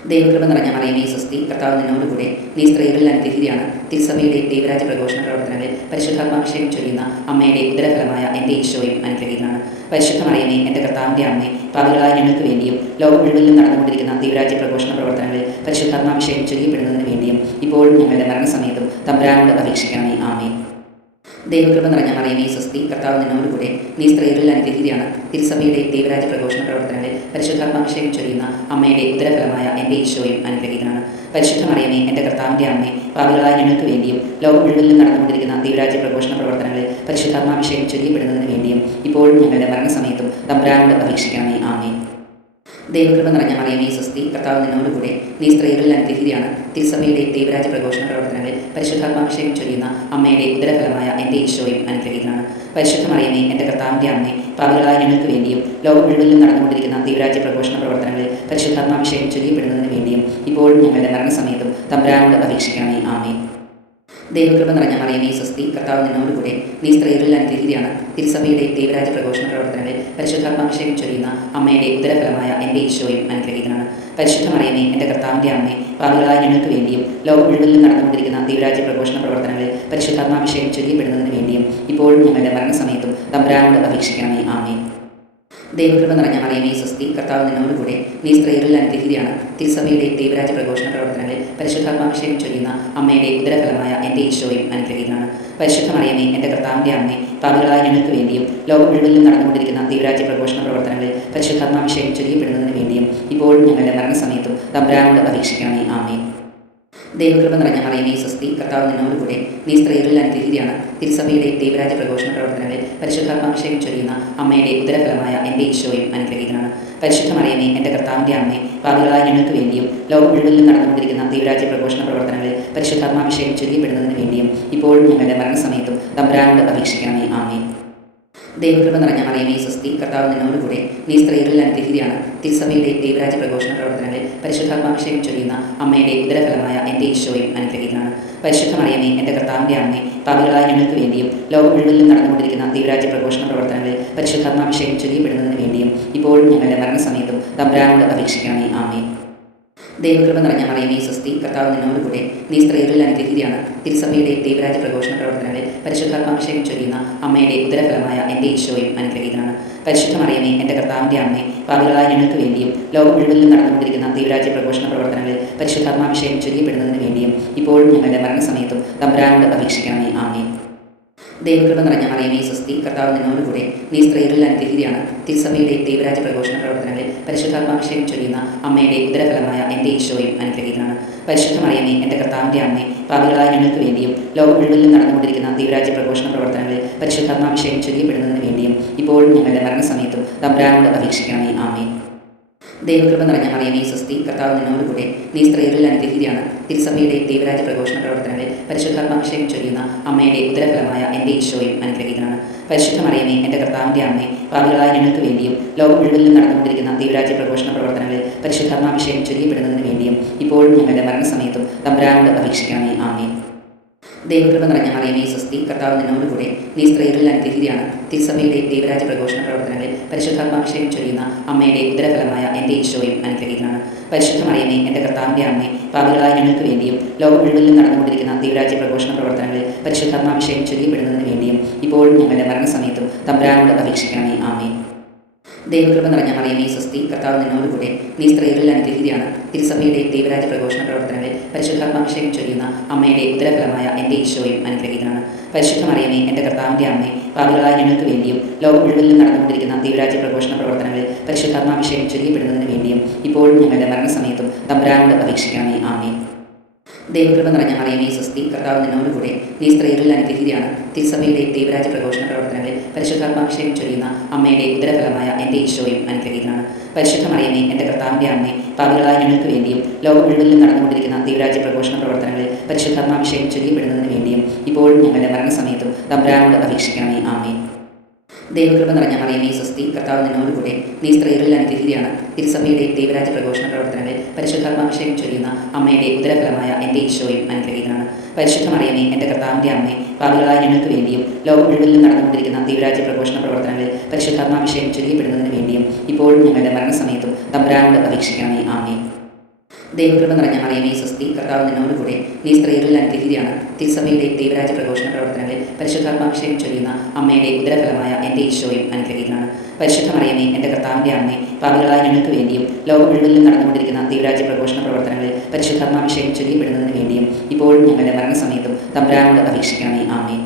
ദൈവകൃപ നിറഞ്ഞ മറിയമേ സ്വസ്തി, കർത്താവ് നിന്നോടുകൂടെ, നീ സ്ത്രീകളിൽ അനുഗ്രഹീതയാണ്. തിരുസഭയുടെ ദൈവരാജ്യ പ്രഘോഷണ പ്രവർത്തനങ്ങളിൽ പരിശുദ്ധാത്മാഭിഷേകം ചൊരിയുന്ന അമ്മയുടെ ഉദരഫലമായ എൻ്റെ ഈശോയും അനുഗ്രഹീതനാണ്. പരിശുദ്ധ മറിയമേ, എൻ്റെ കർത്താവിൻ്റെ അമ്മേ, പാപികളായ ഞങ്ങൾക്ക് വേണ്ടിയും ലോകം മുഴുവനിലും നടന്നുകൊണ്ടിരിക്കുന്ന ദൈവരാജ്യ പ്രഘോഷണ പ്രവർത്തനങ്ങളിൽ പരിശുദ്ധാത്മാഭിഷേകം ചൊരിയപ്പെടുന്നതിന് വേണ്ടിയും ഇപ്പോഴും ഞങ്ങളുടെ മരണസമയത്തും തമ്പുരാനോട് അപേക്ഷിക്കണമേ. ആമേൻ. ദൈവകൃപ നിറഞ്ഞ മറിയമേ സ്വസ്തി, കർത്താവ് നിന്നോട് കൂടെ, നീ സ്ത്രീകളിൽ അനുഗ്രഹീതയാണ്. തിരുസഭയുടെ ദൈവരാജ്യ പ്രഘോഷണ പ്രവർത്തനങ്ങളിൽ പരിശുദ്ധാത്മാഭിഷേകം ചൊരിയുന്ന അമ്മയുടെ ഉദരഫലമായ എൻ്റെ ഈശോയും അനുഗ്രഹീതനാണ്. പരിശുദ്ധ മറിയമേ, എൻ്റെ കർത്താവിൻ്റെ അമ്മേ, പാപികളായ ഞങ്ങൾക്ക് വേണ്ടിയും ലോകം മുഴുവനിലും നടന്നുകൊണ്ടിരിക്കുന്ന ദൈവരാജ്യ പ്രഘോഷണ പ്രവർത്തനങ്ങളിൽ പരിശുദ്ധാത്മാഭിഷേകം ചൊരിയപ്പെടുന്നതിന് വേണ്ടിയും ഇപ്പോഴും ഞങ്ങളുടെ മരണസമയത്തും തമ്പുരാനോട് അപേക്ഷിക്കണമേ. ആമേൻ. ദൈവകൃപ നിറഞ്ഞ മറിയമേ സ്വസ്തി, കർത്താവ് നിന്നോട് കൂടെ, നീ സ്ത്രീകളിൽ അനുഗ്രഹീതയാണ്. തിരുസഭയുടെ ദൈവരാജ്യ പ്രഘോഷണ പ്രവർത്തനങ്ങളിൽ പരിശുദ്ധാത്മാഭിഷേകം ചൊരിയുന്ന അമ്മയുടെ ഉദരഫലമായ എൻ്റെ ഈശോയും അനുഗ്രഹീതനാണ്. പരിശുദ്ധ മറിയമേ, എൻ്റെ കർത്താവിൻ്റെ അമ്മേ, പാപികളായ ഞങ്ങൾക്ക് വേണ്ടിയും ലോകം മുഴുവനിലും നടന്നുകൊണ്ടിരിക്കുന്ന ദൈവരാജ്യ പ്രഘോഷണ പ്രവർത്തനങ്ങളിൽ പരിശുദ്ധാത്മാഭിഷേകം ചൊരിയപ്പെടുന്നതിന് വേണ്ടിയും ഇപ്പോഴും ഞങ്ങളുടെ മരണസമയത്തും തമ്പുരാനോട് അപേക്ഷിക്കണമേ. ആമേൻ. ദൈവകൃപ നിറഞ്ഞ മറിയമേ സ്വസ്തി, കർത്താവ് നിന്നോട് കൂടെ, നീ സ്ത്രീകളിൽ അനുഗ്രഹീതയാണ്. തിരുസഭയുടെ ദൈവരാജ്യ പ്രഘോഷണ പ്രവർത്തനങ്ങളിൽ പരിശുദ്ധാത്മാഭിഷേകം ചൊരിയുന്ന അമ്മയുടെ ഉദരഫലമായ എൻ്റെ ഈശോയും അനുഗ്രഹീതനാണ്. പരിശുദ്ധ മറിയമേ, എൻ്റെ കർത്താവിൻ്റെ അമ്മേ, പാപികളായ ഞങ്ങൾക്ക് വേണ്ടിയും ലോകം മുഴുവനിലും നടന്നുകൊണ്ടിരിക്കുന്ന ദൈവരാജ്യ പ്രഘോഷണ പ്രവർത്തനങ്ങളിൽ പരിശുദ്ധാത്മാഭിഷേകം ചൊരിയപ്പെടുന്നതിന് വേണ്ടിയും ഇപ്പോഴും ഞങ്ങളുടെ മരണസമയത്തും തമ്പുരാനോട് അപേക്ഷിക്കണമേ. ആമേൻ. ദൈവകൃപ നിറഞ്ഞ മറിയമേ സ്വസ്തി, കർത്താവ് നിന്നോട് കൂടെ, നീ സ്ത്രീകളിൽ അനുഗ്രഹീതയാണ്. തിരുസഭയുടെ ദൈവരാജ്യ പ്രഘോഷണ പ്രവർത്തനങ്ങളിൽ പരിശുദ്ധാത്മാഭിഷേകം ചൊരിയുന്ന അമ്മയുടെ ഉദരഫലമായ എൻ്റെ ഈശോയും അനുഗ്രഹീതനാണ്. പരിശുദ്ധ മറിയമേ, എൻ്റെ കർത്താവിൻ്റെ അമ്മേ, പാപികളായ ഞങ്ങൾക്ക് വേണ്ടിയും ലോകം മുഴുവനിലും നടന്നുകൊണ്ടിരിക്കുന്ന ദൈവരാജ്യ പ്രഘോഷണ പ്രവർത്തനങ്ങളിൽ പരിശുദ്ധാത്മാഭിഷേകം ചൊരിയപ്പെടുന്നതിന് വേണ്ടിയും ഇപ്പോഴും ഞങ്ങളുടെ മരണസമയത്തും തമ്പുരാനോട് അപേക്ഷിക്കണമേ. ആമേൻ. ദൈവകൃപ നിറഞ്ഞ മറിയമേ സ്വസ്തി, കർത്താവ് നിന്നോട് കൂടെ, നീ സ്ത്രീകളിൽ അനുഗ്രഹീതയാണ്. തിരുസഭയുടെ ദൈവരാജ്യ പ്രഘോഷണ പ്രവർത്തനങ്ങളിൽ പരിശുദ്ധാത്മാഭിഷേകം ചൊരിയുന്ന അമ്മയുടെ ഉദരഫലമായ എൻ്റെ ഈശോയും അനുഗ്രഹീതനാണ്. പരിശുദ്ധ മറിയമേ, എൻ്റെ കർത്താവിൻ്റെ അമ്മേ, പാപികളായ ഞങ്ങൾക്ക് വേണ്ടിയും ലോകം മുഴുവനിലും നടന്നുകൊണ്ടിരിക്കുന്ന ദൈവരാജ്യ പ്രഘോഷണ പ്രവർത്തനങ്ങളിൽ പരിശുദ്ധാത്മാഭിഷേകം ചൊരിയപ്പെടുന്നതിന് വേണ്ടിയും ഇപ്പോഴും ഞങ്ങളുടെ മരണസമയത്തും തമ്പുരാനോട് അപേക്ഷിക്കണമേ. ആമേൻ. ദൈവകൃപ നിറഞ്ഞ മറിയമേ സ്വസ്തി, കർത്താവ് നിന്നോട് കൂടെ, നീ സ്ത്രീകളിൽ അനുഗ്രഹീതയാണ്. തിരുസഭയുടെ ദൈവരാജ്യ പ്രഘോഷണ പ്രവർത്തനങ്ങളിൽ പരിശുദ്ധാത്മാഭിഷേകം ചൊരിയുന്ന അമ്മയുടെ ഉദരഫലമായ എൻ്റെ ഈശോയും അനുഗ്രഹീതനാണ്. പരിശുദ്ധ മറിയമേ, എൻ്റെ കർത്താവിൻ്റെ അമ്മേ, പാപികളായ ഞങ്ങൾക്ക് വേണ്ടിയും ലോകം മുഴുവനിലും നടന്നുകൊണ്ടിരിക്കുന്ന ദൈവരാജ്യ പ്രഘോഷണ പ്രവർത്തനങ്ങളിൽ പരിശുദ്ധാത്മാഭിഷേകം ചൊരിയപ്പെടുന്നതിന് വേണ്ടിയും ഇപ്പോഴും ഞങ്ങളുടെ മരണസമയത്തും തമ്പുരാനോട് അപേക്ഷിക്കണമേ. ആമേൻ. ദൈവകൃപ നിറഞ്ഞ മറിയമേ സ്വസ്തി, കർത്താവ് നിന്നോട് കൂടെ, നീ സ്ത്രീകളിൽ അനുഗ്രഹീതയാണ്. തിരുസഭയുടെ ദൈവരാജ്യ പ്രഘോഷണ പ്രവർത്തനങ്ങളിൽ പരിശുദ്ധാത്മാഭിഷേകം ചൊരിയുന്ന അമ്മയുടെ ഉദരഫലമായ എൻ്റെ ഈശോയും അനുഗ്രഹീതനാണ്. പരിശുദ്ധ മറിയമേ, എൻ്റെ കർത്താവിൻ്റെ അമ്മേ, പാപികളായ ഞങ്ങൾക്ക് വേണ്ടിയും ലോകം മുഴുവനിലും നടന്നുകൊണ്ടിരിക്കുന്ന ദൈവരാജ്യ പ്രഘോഷണ പ്രവർത്തനങ്ങളിൽ പരിശുദ്ധാത്മാഭിഷേകം ചൊരിയപ്പെടുന്നതിന് വേണ്ടിയും ഇപ്പോഴും ഞങ്ങളുടെ മരണസമയത്തും തമ്പുരാനോട് അപേക്ഷിക്കണമേ. ആമേൻ. ദൈവകൃപ നിറഞ്ഞ മറിയമേ സ്വസ്തി, കർത്താവ് നിന്നോട് കൂടെ, നീ സ്ത്രീകളിൽ അനുഗ്രഹീതയാണ്. തിരുസഭയുടെ ദൈവരാജ്യ പ്രഘോഷണ പ്രവർത്തനങ്ങളിൽ പരിശുദ്ധാത്മാഭിഷേകം ചൊരിയുന്ന അമ്മയുടെ ഉദരഫലമായ എൻ്റെ ഈശോയും അനുഗ്രഹീതനാണ്. പരിശുദ്ധ മറിയമേ, എൻ്റെ കർത്താവിൻ്റെ അമ്മേ, പാപികളായ ഞങ്ങൾക്ക് വേണ്ടിയും ലോകം മുഴുവനിലും നടന്നുകൊണ്ടിരിക്കുന്ന ദൈവരാജ്യ പ്രഘോഷണ പ്രവർത്തനങ്ങളിൽ പരിശുദ്ധാത്മാഭിഷേകം ചൊരിയപ്പെടുന്നതിന് വേണ്ടിയും ഇപ്പോഴും ഞങ്ങളുടെ മരണസമയത്തും തമ്പുരാനോട് അപേക്ഷിക്കണമേ. ആമേൻ. ദൈവകൃപ നിറഞ്ഞ മറിയമേ സ്വസ്തി, കർത്താവ് നിന്നോട് കൂടെ, നീ സ്ത്രീകളിൽ അനുഗ്രഹീതയാണ്. തിരുസഭയുടെ ദൈവരാജ്യ പ്രഘോഷണ പ്രവർത്തനങ്ങളിൽ പരിശുദ്ധാത്മാഭിഷേകം ചൊരിയുന്ന അമ്മയുടെ ഉദരഫലമായ എൻ്റെ ഈശോയും അനുഗ്രഹീതനാണ്. പരിശുദ്ധ മറിയമേ, എൻ്റെ കർത്താവിൻ്റെ അമ്മേ, പാപികളായ ഞങ്ങൾക്ക് വേണ്ടിയും ലോകം മുഴുവനിലും നടന്നുകൊണ്ടിരിക്കുന്ന ദൈവരാജ്യ പ്രഘോഷണ പ്രവർത്തനങ്ങളിൽ പരിശുദ്ധാത്മാഭിഷേകം ചൊരിയപ്പെടുന്നതിന് വേണ്ടിയും ഇപ്പോഴും ഞങ്ങളുടെ മരണസമയത്തും തമ്പുരാനോട് അപേക്ഷിക്കണമേ. ആമേൻ. ദൈവകൃപ നിറഞ്ഞ മറിയമേ സ്വസ്തി, കർത്താവ് നിന്നോട് കൂടെ, നീ സ്ത്രീകളിൽ അനുഗ്രഹീതയാണ്. തിരുസഭയുടെ ദൈവരാജ്യ പ്രഘോഷണ പ്രവർത്തനങ്ങളിൽ പരിശുദ്ധാത്മാഭിഷേകം ചൊരിയുന്ന അമ്മയുടെ ഉദരഫലമായ എൻ്റെ ഈശോയും അനുഗ്രഹീതനാണ്. പരിശുദ്ധ മറിയമേ, എൻ്റെ കർത്താവിൻ്റെ അമ്മേ, പാപികളായ ഞങ്ങൾക്ക് വേണ്ടിയും ലോകം മുഴുവനിലും നടന്നുകൊണ്ടിരിക്കുന്ന ദൈവരാജ്യ പ്രഘോഷണ പ്രവർത്തനങ്ങളിൽ പരിശുദ്ധാത്മാഭിഷേകം ചൊരിയപ്പെടുന്നതിന് വേണ്ടിയും ഇപ്പോഴും ഞങ്ങളുടെ മരണസമയത്തും തമ്പുരാനോട് അപേക്ഷിക്കണമേ. ആമേൻ. ദൈവകൃപ നിറഞ്ഞ മറിയമേ സ്വസ്തി, കർത്താവ് നിന്നോട് കൂടെ, നീ സ്ത്രീകളിൽ അനുഗ്രഹീതയാണ്. തിരുസഭയുടെ ദൈവരാജ്യ പ്രഘോഷണ പ്രവർത്തനങ്ങളിൽ പരിശുദ്ധാത്മാഭിഷേകം ചൊരിയുന്ന അമ്മയുടെ ഉദരഫലമായ എൻ്റെ ഈശോയും അനുഗ്രഹീതനാണ്. പരിശുദ്ധ മറിയമേ, എൻ്റെ കർത്താവിൻ്റെ അമ്മേ, പാപികളായ ഞങ്ങൾക്ക് വേണ്ടിയും ലോകം മുഴുവനിലും നടന്നുകൊണ്ടിരിക്കുന്ന ദൈവരാജ്യ പ്രഘോഷണ പ്രവർത്തനങ്ങളിൽ പരിശുദ്ധാത്മാഭിഷേകം ചൊരിയപ്പെടുന്നതിന് വേണ്ടിയും ഇപ്പോഴും ഞങ്ങളുടെ മരണസമയത്തും തമ്പുരാനോട് അപേക്ഷിക്കണമേ. ആമേൻ. ദൈവകൃപ നിറഞ്ഞ മറിയമേ സ്വസ്തി, കർത്താവ് നിന്നോട് കൂടെ, നീ സ്ത്രീകളിൽ അനുഗ്രഹീതയാണ്. തിരുസഭയുടെ ദൈവരാജ്യ പ്രഘോഷണ പ്രവർത്തനങ്ങളിൽ പരിശുദ്ധാത്മാഭിഷേകം ചൊരിയുന്ന അമ്മയുടെ ഉദരഫലമായ എൻ്റെ ഈശോയും അനുഗ്രഹീതനാണ്. പരിശുദ്ധ മറിയമേ, എൻ്റെ കർത്താവിൻ്റെ അമ്മേ, പാപികളായ ഞങ്ങൾക്ക് വേണ്ടിയും ലോകം മുഴുവനിലും നടന്നുകൊണ്ടിരിക്കുന്ന ദൈവരാജ്യ പ്രഘോഷണ പ്രവർത്തനങ്ങളിൽ പരിശുദ്ധാത്മാഭിഷേകം ചൊരിയപ്പെടുന്നതിന് വേണ്ടിയും ഇപ്പോഴും ഞങ്ങളുടെ മരണസമയത്തും തമ്പുരാനോട് അപേക്ഷിക്കണമേ. ആമേൻ. ദൈവകൃപ നിറഞ്ഞ മറിയമേ സ്വസ്തി, കർത്താവ് നിന്നോട് കൂടെ, നീ സ്ത്രീകളിൽ അനുഗ്രഹീതയാണ്. തിരുസഭയുടെ ദൈവരാജ്യ പ്രഘോഷണ പ്രവർത്തനങ്ങളിൽ പരിശുദ്ധാത്മാഭിഷേകം ചൊരിയുന്ന അമ്മയുടെ ഉദരഫലമായ എൻ്റെ ഈശോയും അനുഗ്രഹീതനാണ്. പരിശുദ്ധ മറിയമേ, എൻ്റെ കർത്താവിൻ്റെ അമ്മേ, പാപികളായ ഞങ്ങൾക്ക് വേണ്ടിയും ലോകം മുഴുവനിലും നടന്നുകൊണ്ടിരിക്കുന്ന ദൈവരാജ്യ പ്രഘോഷണ പ്രവർത്തനങ്ങളിൽ പരിശുദ്ധാത്മാഭിഷേകം ചൊരിയപ്പെടുന്നതിന് വേണ്ടിയും ഇപ്പോഴും ഞങ്ങളുടെ മരണസമയത്തും തമ്പുരാനോട് അപേക്ഷിക്കണമേ. ആമേൻ. ദൈവകൃപ നിറഞ്ഞ മറിയമേ സ്വസ്തി, കർത്താവ് നിന്നോട് കൂടെ, നീ സ്ത്രീകളിൽ അനുഗ്രഹീതയാണ്. തിരുസഭയുടെ ദൈവരാജ്യ പ്രഘോഷണ പ്രവർത്തനങ്ങളിൽ പരിശുദ്ധാത്മാഭിഷേകം ചൊരിയുന്ന അമ്മയുടെ ഉദരഫലമായ എൻ്റെ ഈശോയും അനുഗ്രഹീതനാണ്. പരിശുദ്ധ മറിയമേ, എൻ്റെ കർത്താവിൻ്റെ അമ്മേ, പാപികളായ ഞങ്ങൾക്ക് വേണ്ടിയും ലോകം മുഴുവനിലും നടന്നുകൊണ്ടിരിക്കുന്ന ദൈവരാജ്യ പ്രഘോഷണ പ്രവർത്തനങ്ങളിൽ പരിശുദ്ധാത്മാഭിഷേകം ചൊരിയപ്പെടുന്നതിന് വേണ്ടിയും ഇപ്പോഴും ഞങ്ങളുടെ മരണസമയത്തും തമ്പുരാനോട് അപേക്ഷിക്കണമേ. ആമേൻ.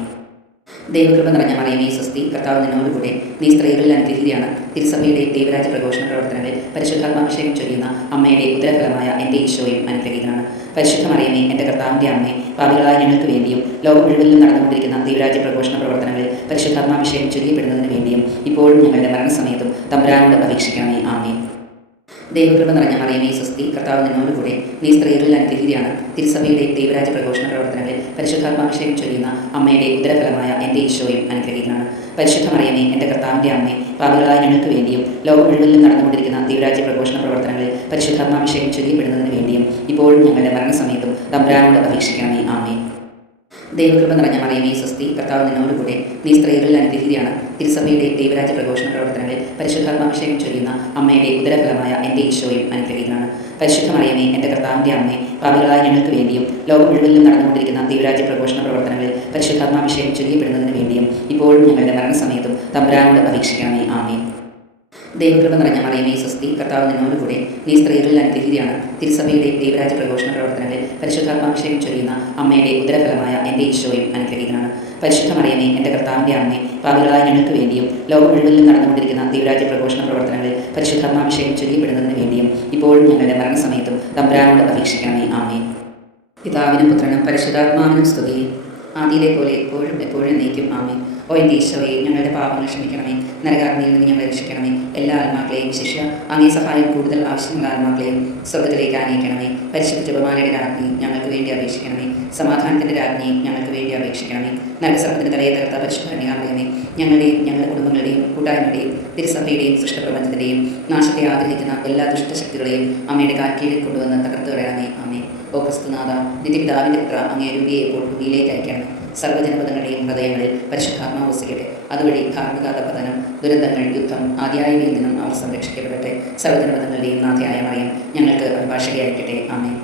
ദൈവകൃപ നിറഞ്ഞ മറിയമേ സ്വസ്തി, കർത്താവ് നിന്നോടുകൂടെ, നീ സ്ത്രീകളിൽ അനുഗ്രഹീതയാണ്. തിരുസഭയുടെ ദൈവരാജ്യ പ്രഘോഷണ പ്രവർത്തനങ്ങളിൽ പരിശുദ്ധാത്മാഭിഷേകം ചൊരിയുന്ന അമ്മയുടെ ഉദരഫലമായ എൻ്റെ ഈശോയും അനുഗ്രഹീതനാണ്. പരിശുദ്ധ മറിയമേ, എൻ്റെ കർത്താവിൻ്റെ അമ്മേ, പാപികളായ ഞങ്ങൾക്ക് വേണ്ടിയും ലോകം മുഴുവനിലും നടന്നുകൊണ്ടിരിക്കുന്ന ദൈവരാജ്യ പ്രഘോഷണ പ്രവർത്തനങ്ങളിൽ പരിശുദ്ധാത്മാഭിഷേകം ചൊരിയപ്പെടുന്നതിന് വേണ്ടിയും ഇപ്പോഴും ഞങ്ങളുടെ മരണസമയത്തും തമ്പുരാനോട് അപേക്ഷിക്കണമേ. ആമേൻ. ദൈവകൃപ നിറഞ്ഞ മറിയമേ സ്വസ്തി, കർത്താവ് നിന്നോടുകൂടെ, നീ സ്ത്രീകളിൽ അനുഗ്രഹീതയാണ്. തിരുസഭയുടെ ദൈവരാജ്യ പ്രഘോഷണ പ്രവർത്തനങ്ങളിൽ പരിശുദ്ധാത്മാഭിഷേകം ചൊരിയുന്ന അമ്മയുടെ ഉദരഫലമായ എൻ്റെ ഈശോയും അനുഗ്രഹീതനാണ്. പരിശുദ്ധ മറിയമേ, എൻ്റെ കർത്താവിൻ്റെ അമ്മേ, പാപികളായ ഞങ്ങൾക്ക് വേണ്ടിയും ലോകം മുഴുവനിലും നടന്നുകൊണ്ടിരിക്കുന്ന ദൈവരാജ്യ പ്രഘോഷണ പ്രവർത്തനങ്ങളിൽ പരിശുദ്ധാത്മാഭിഷേകം ചൊരിയപ്പെടുന്നതിന് വേണ്ടിയും ഇപ്പോഴും ഞങ്ങളുടെ മരണസമയത്തും തമ്പുരാനോട് അപേക്ഷിക്കണമേ. ആമേൻ. ദൈവകൃപ നിറഞ്ഞ മറിയമേ സ്വസ്തി, കർത്താവ് നിന്നോടുകൂടെ, നീ സ്ത്രീകളിൽ അനുഗ്രഹീതയാണ്. തിരുസഭയുടെ ദൈവരാജ്യ പ്രഘോഷണ പ്രവർത്തനങ്ങളിൽ പരിശുദ്ധാത്മാഭിഷേകം ചൊരിയുന്ന അമ്മയുടെ ഉദരഫലമായ എൻ്റെ ഈശോയും അനുഗ്രഹീതനാണ്. പരിശുദ്ധ മറിയമേ, എൻ്റെ കർത്താവിൻ്റെ അമ്മേ, പാപികളായ ഞങ്ങൾക്ക് വേണ്ടിയും ലോകം മുഴുവനിലും നടന്നുകൊണ്ടിരിക്കുന്ന ദൈവരാജ്യ പ്രഘോഷണ പ്രവർത്തനങ്ങളിൽ പരിശുദ്ധാത്മാഭിഷേകം ചൊരിയപ്പെടുന്നതിന് വേണ്ടിയും ഇപ്പോഴും ഞങ്ങളുടെ മരണസമയത്തും തമ്പുരാനോട് അപേക്ഷിക്കണമേ. ആമേൻ. ദൈവകൃപ നിറഞ്ഞ മറിയമേ സ്വസ്തി, കർത്താവ് നിന്നോടുകൂടെ, നീ സ്ത്രീകളിൽ അനുഗ്രഹീതയാണ്. തിരുസഭയുടെ ദൈവരാജ്യ പ്രഘോഷണ പ്രവർത്തനങ്ങളിൽ പരിശുദ്ധാത്മാഭിഷേകം ചൊരിയുന്ന അമ്മയുടെ ഉദരഫലമായ എൻ്റെ ഈശോയും അനുഗ്രഹീതനാണ്. പരിശുദ്ധ മറിയമേ, എൻ്റെ കർത്താവിൻ്റെ അമ്മേ, പാപികളായ ഞങ്ങൾക്ക് വേണ്ടിയും ലോകം മുഴുവനിലും നടന്നുകൊണ്ടിരിക്കുന്ന ദൈവരാജ്യ പ്രഘോഷണ പ്രവർത്തനങ്ങളിൽ പരിശുദ്ധാത്മാഭിഷേകം ചൊരിയപ്പെടുന്നതിന് വേണ്ടിയും ഇപ്പോഴും ഞങ്ങളുടെ മരണസമയത്തും തമ്പുരാനോട് അപേക്ഷിക്കണമേ. ആമേൻ. പിതാവിനും പുത്രനും പരിശുദ്ധാത്മാവിനും സ്തുതി, ആദിയിലെ പോലെ എപ്പോഴും എപ്പോഴും നീക്കും. ആമേൻ. ഓ എൻ്റെ ഈശോയെ, ഞങ്ങളുടെ പാപങ്ങൾ ക്ഷമിക്കണമേ, നരകാഗ്നിയിൽ നിന്ന് ഞങ്ങളെ രക്ഷിക്കണമേ. എല്ലാ ആത്മാക്കളെയും ശിക്ഷ അങ്ങേ സഹായം കൂടുതൽ ആവശ്യമുള്ള ആത്മാക്കളെയും സ്വർഗ്ഗത്തിലേക്ക് ആനയിക്കണമേ. പരിശുദ്ധ ജപമാലയുടെ രാജ്ഞി ഞങ്ങൾക്ക് വേണ്ടി അപേക്ഷിക്കണമേ. സമാധാനത്തിൻ്റെ രാജ്ഞി ഞങ്ങൾക്ക് വേണ്ടി അപേക്ഷിക്കണമേ. നരകസർപ്പത്തിന് തലയെ തകർത്ത പരിശുദ്ധ കന്യകാമറിയമേ, ഞങ്ങളുടെയും ഞങ്ങളുടെ കുടുംബങ്ങളുടെയും കൂട്ടായ്മയുടെയും തിരുസഭയുടെയും സൃഷ്ടപ്രപഞ്ചത്തിൻ്റെയും നാശത്തെ ആഗ്രഹിക്കുന്ന എല്ലാ ദുഷ്ടശക്തികളെയും അമ്മയുടെ കാൽക്കീഴിൽ കൊണ്ടുവന്ന് തകർത്ത് കളയണമേ. ആമേൻ. ഓ ക്രിസ്തുനാഥ, നിത്യപിതാവിൻ്റെ പുത്ര, അങ്ങേ രൂപിയെ ഇപ്പോൾ ഭൂമിയിലേക്ക് അയക്കണമേ. സർവ്വജനപദങ്ങളുടെയും ഹൃദയങ്ങളിൽ പരിശുദ്ധാത്മാവ് വസിക്കട്ടെ. അതുവഴി ധാർമ്മികാതപതനം, ദുരന്തങ്ങൾ, യുദ്ധം ആദ്യായവയിൽ നിന്നും അവർ സംരക്ഷിക്കപ്പെടട്ടെ. സർവ്വജനപദങ്ങളുടെയും നാഥയായ മറിയം ഞങ്ങൾക്ക് അഭിഭാഷകയായിരിക്കട്ടെ. ആമേൻ.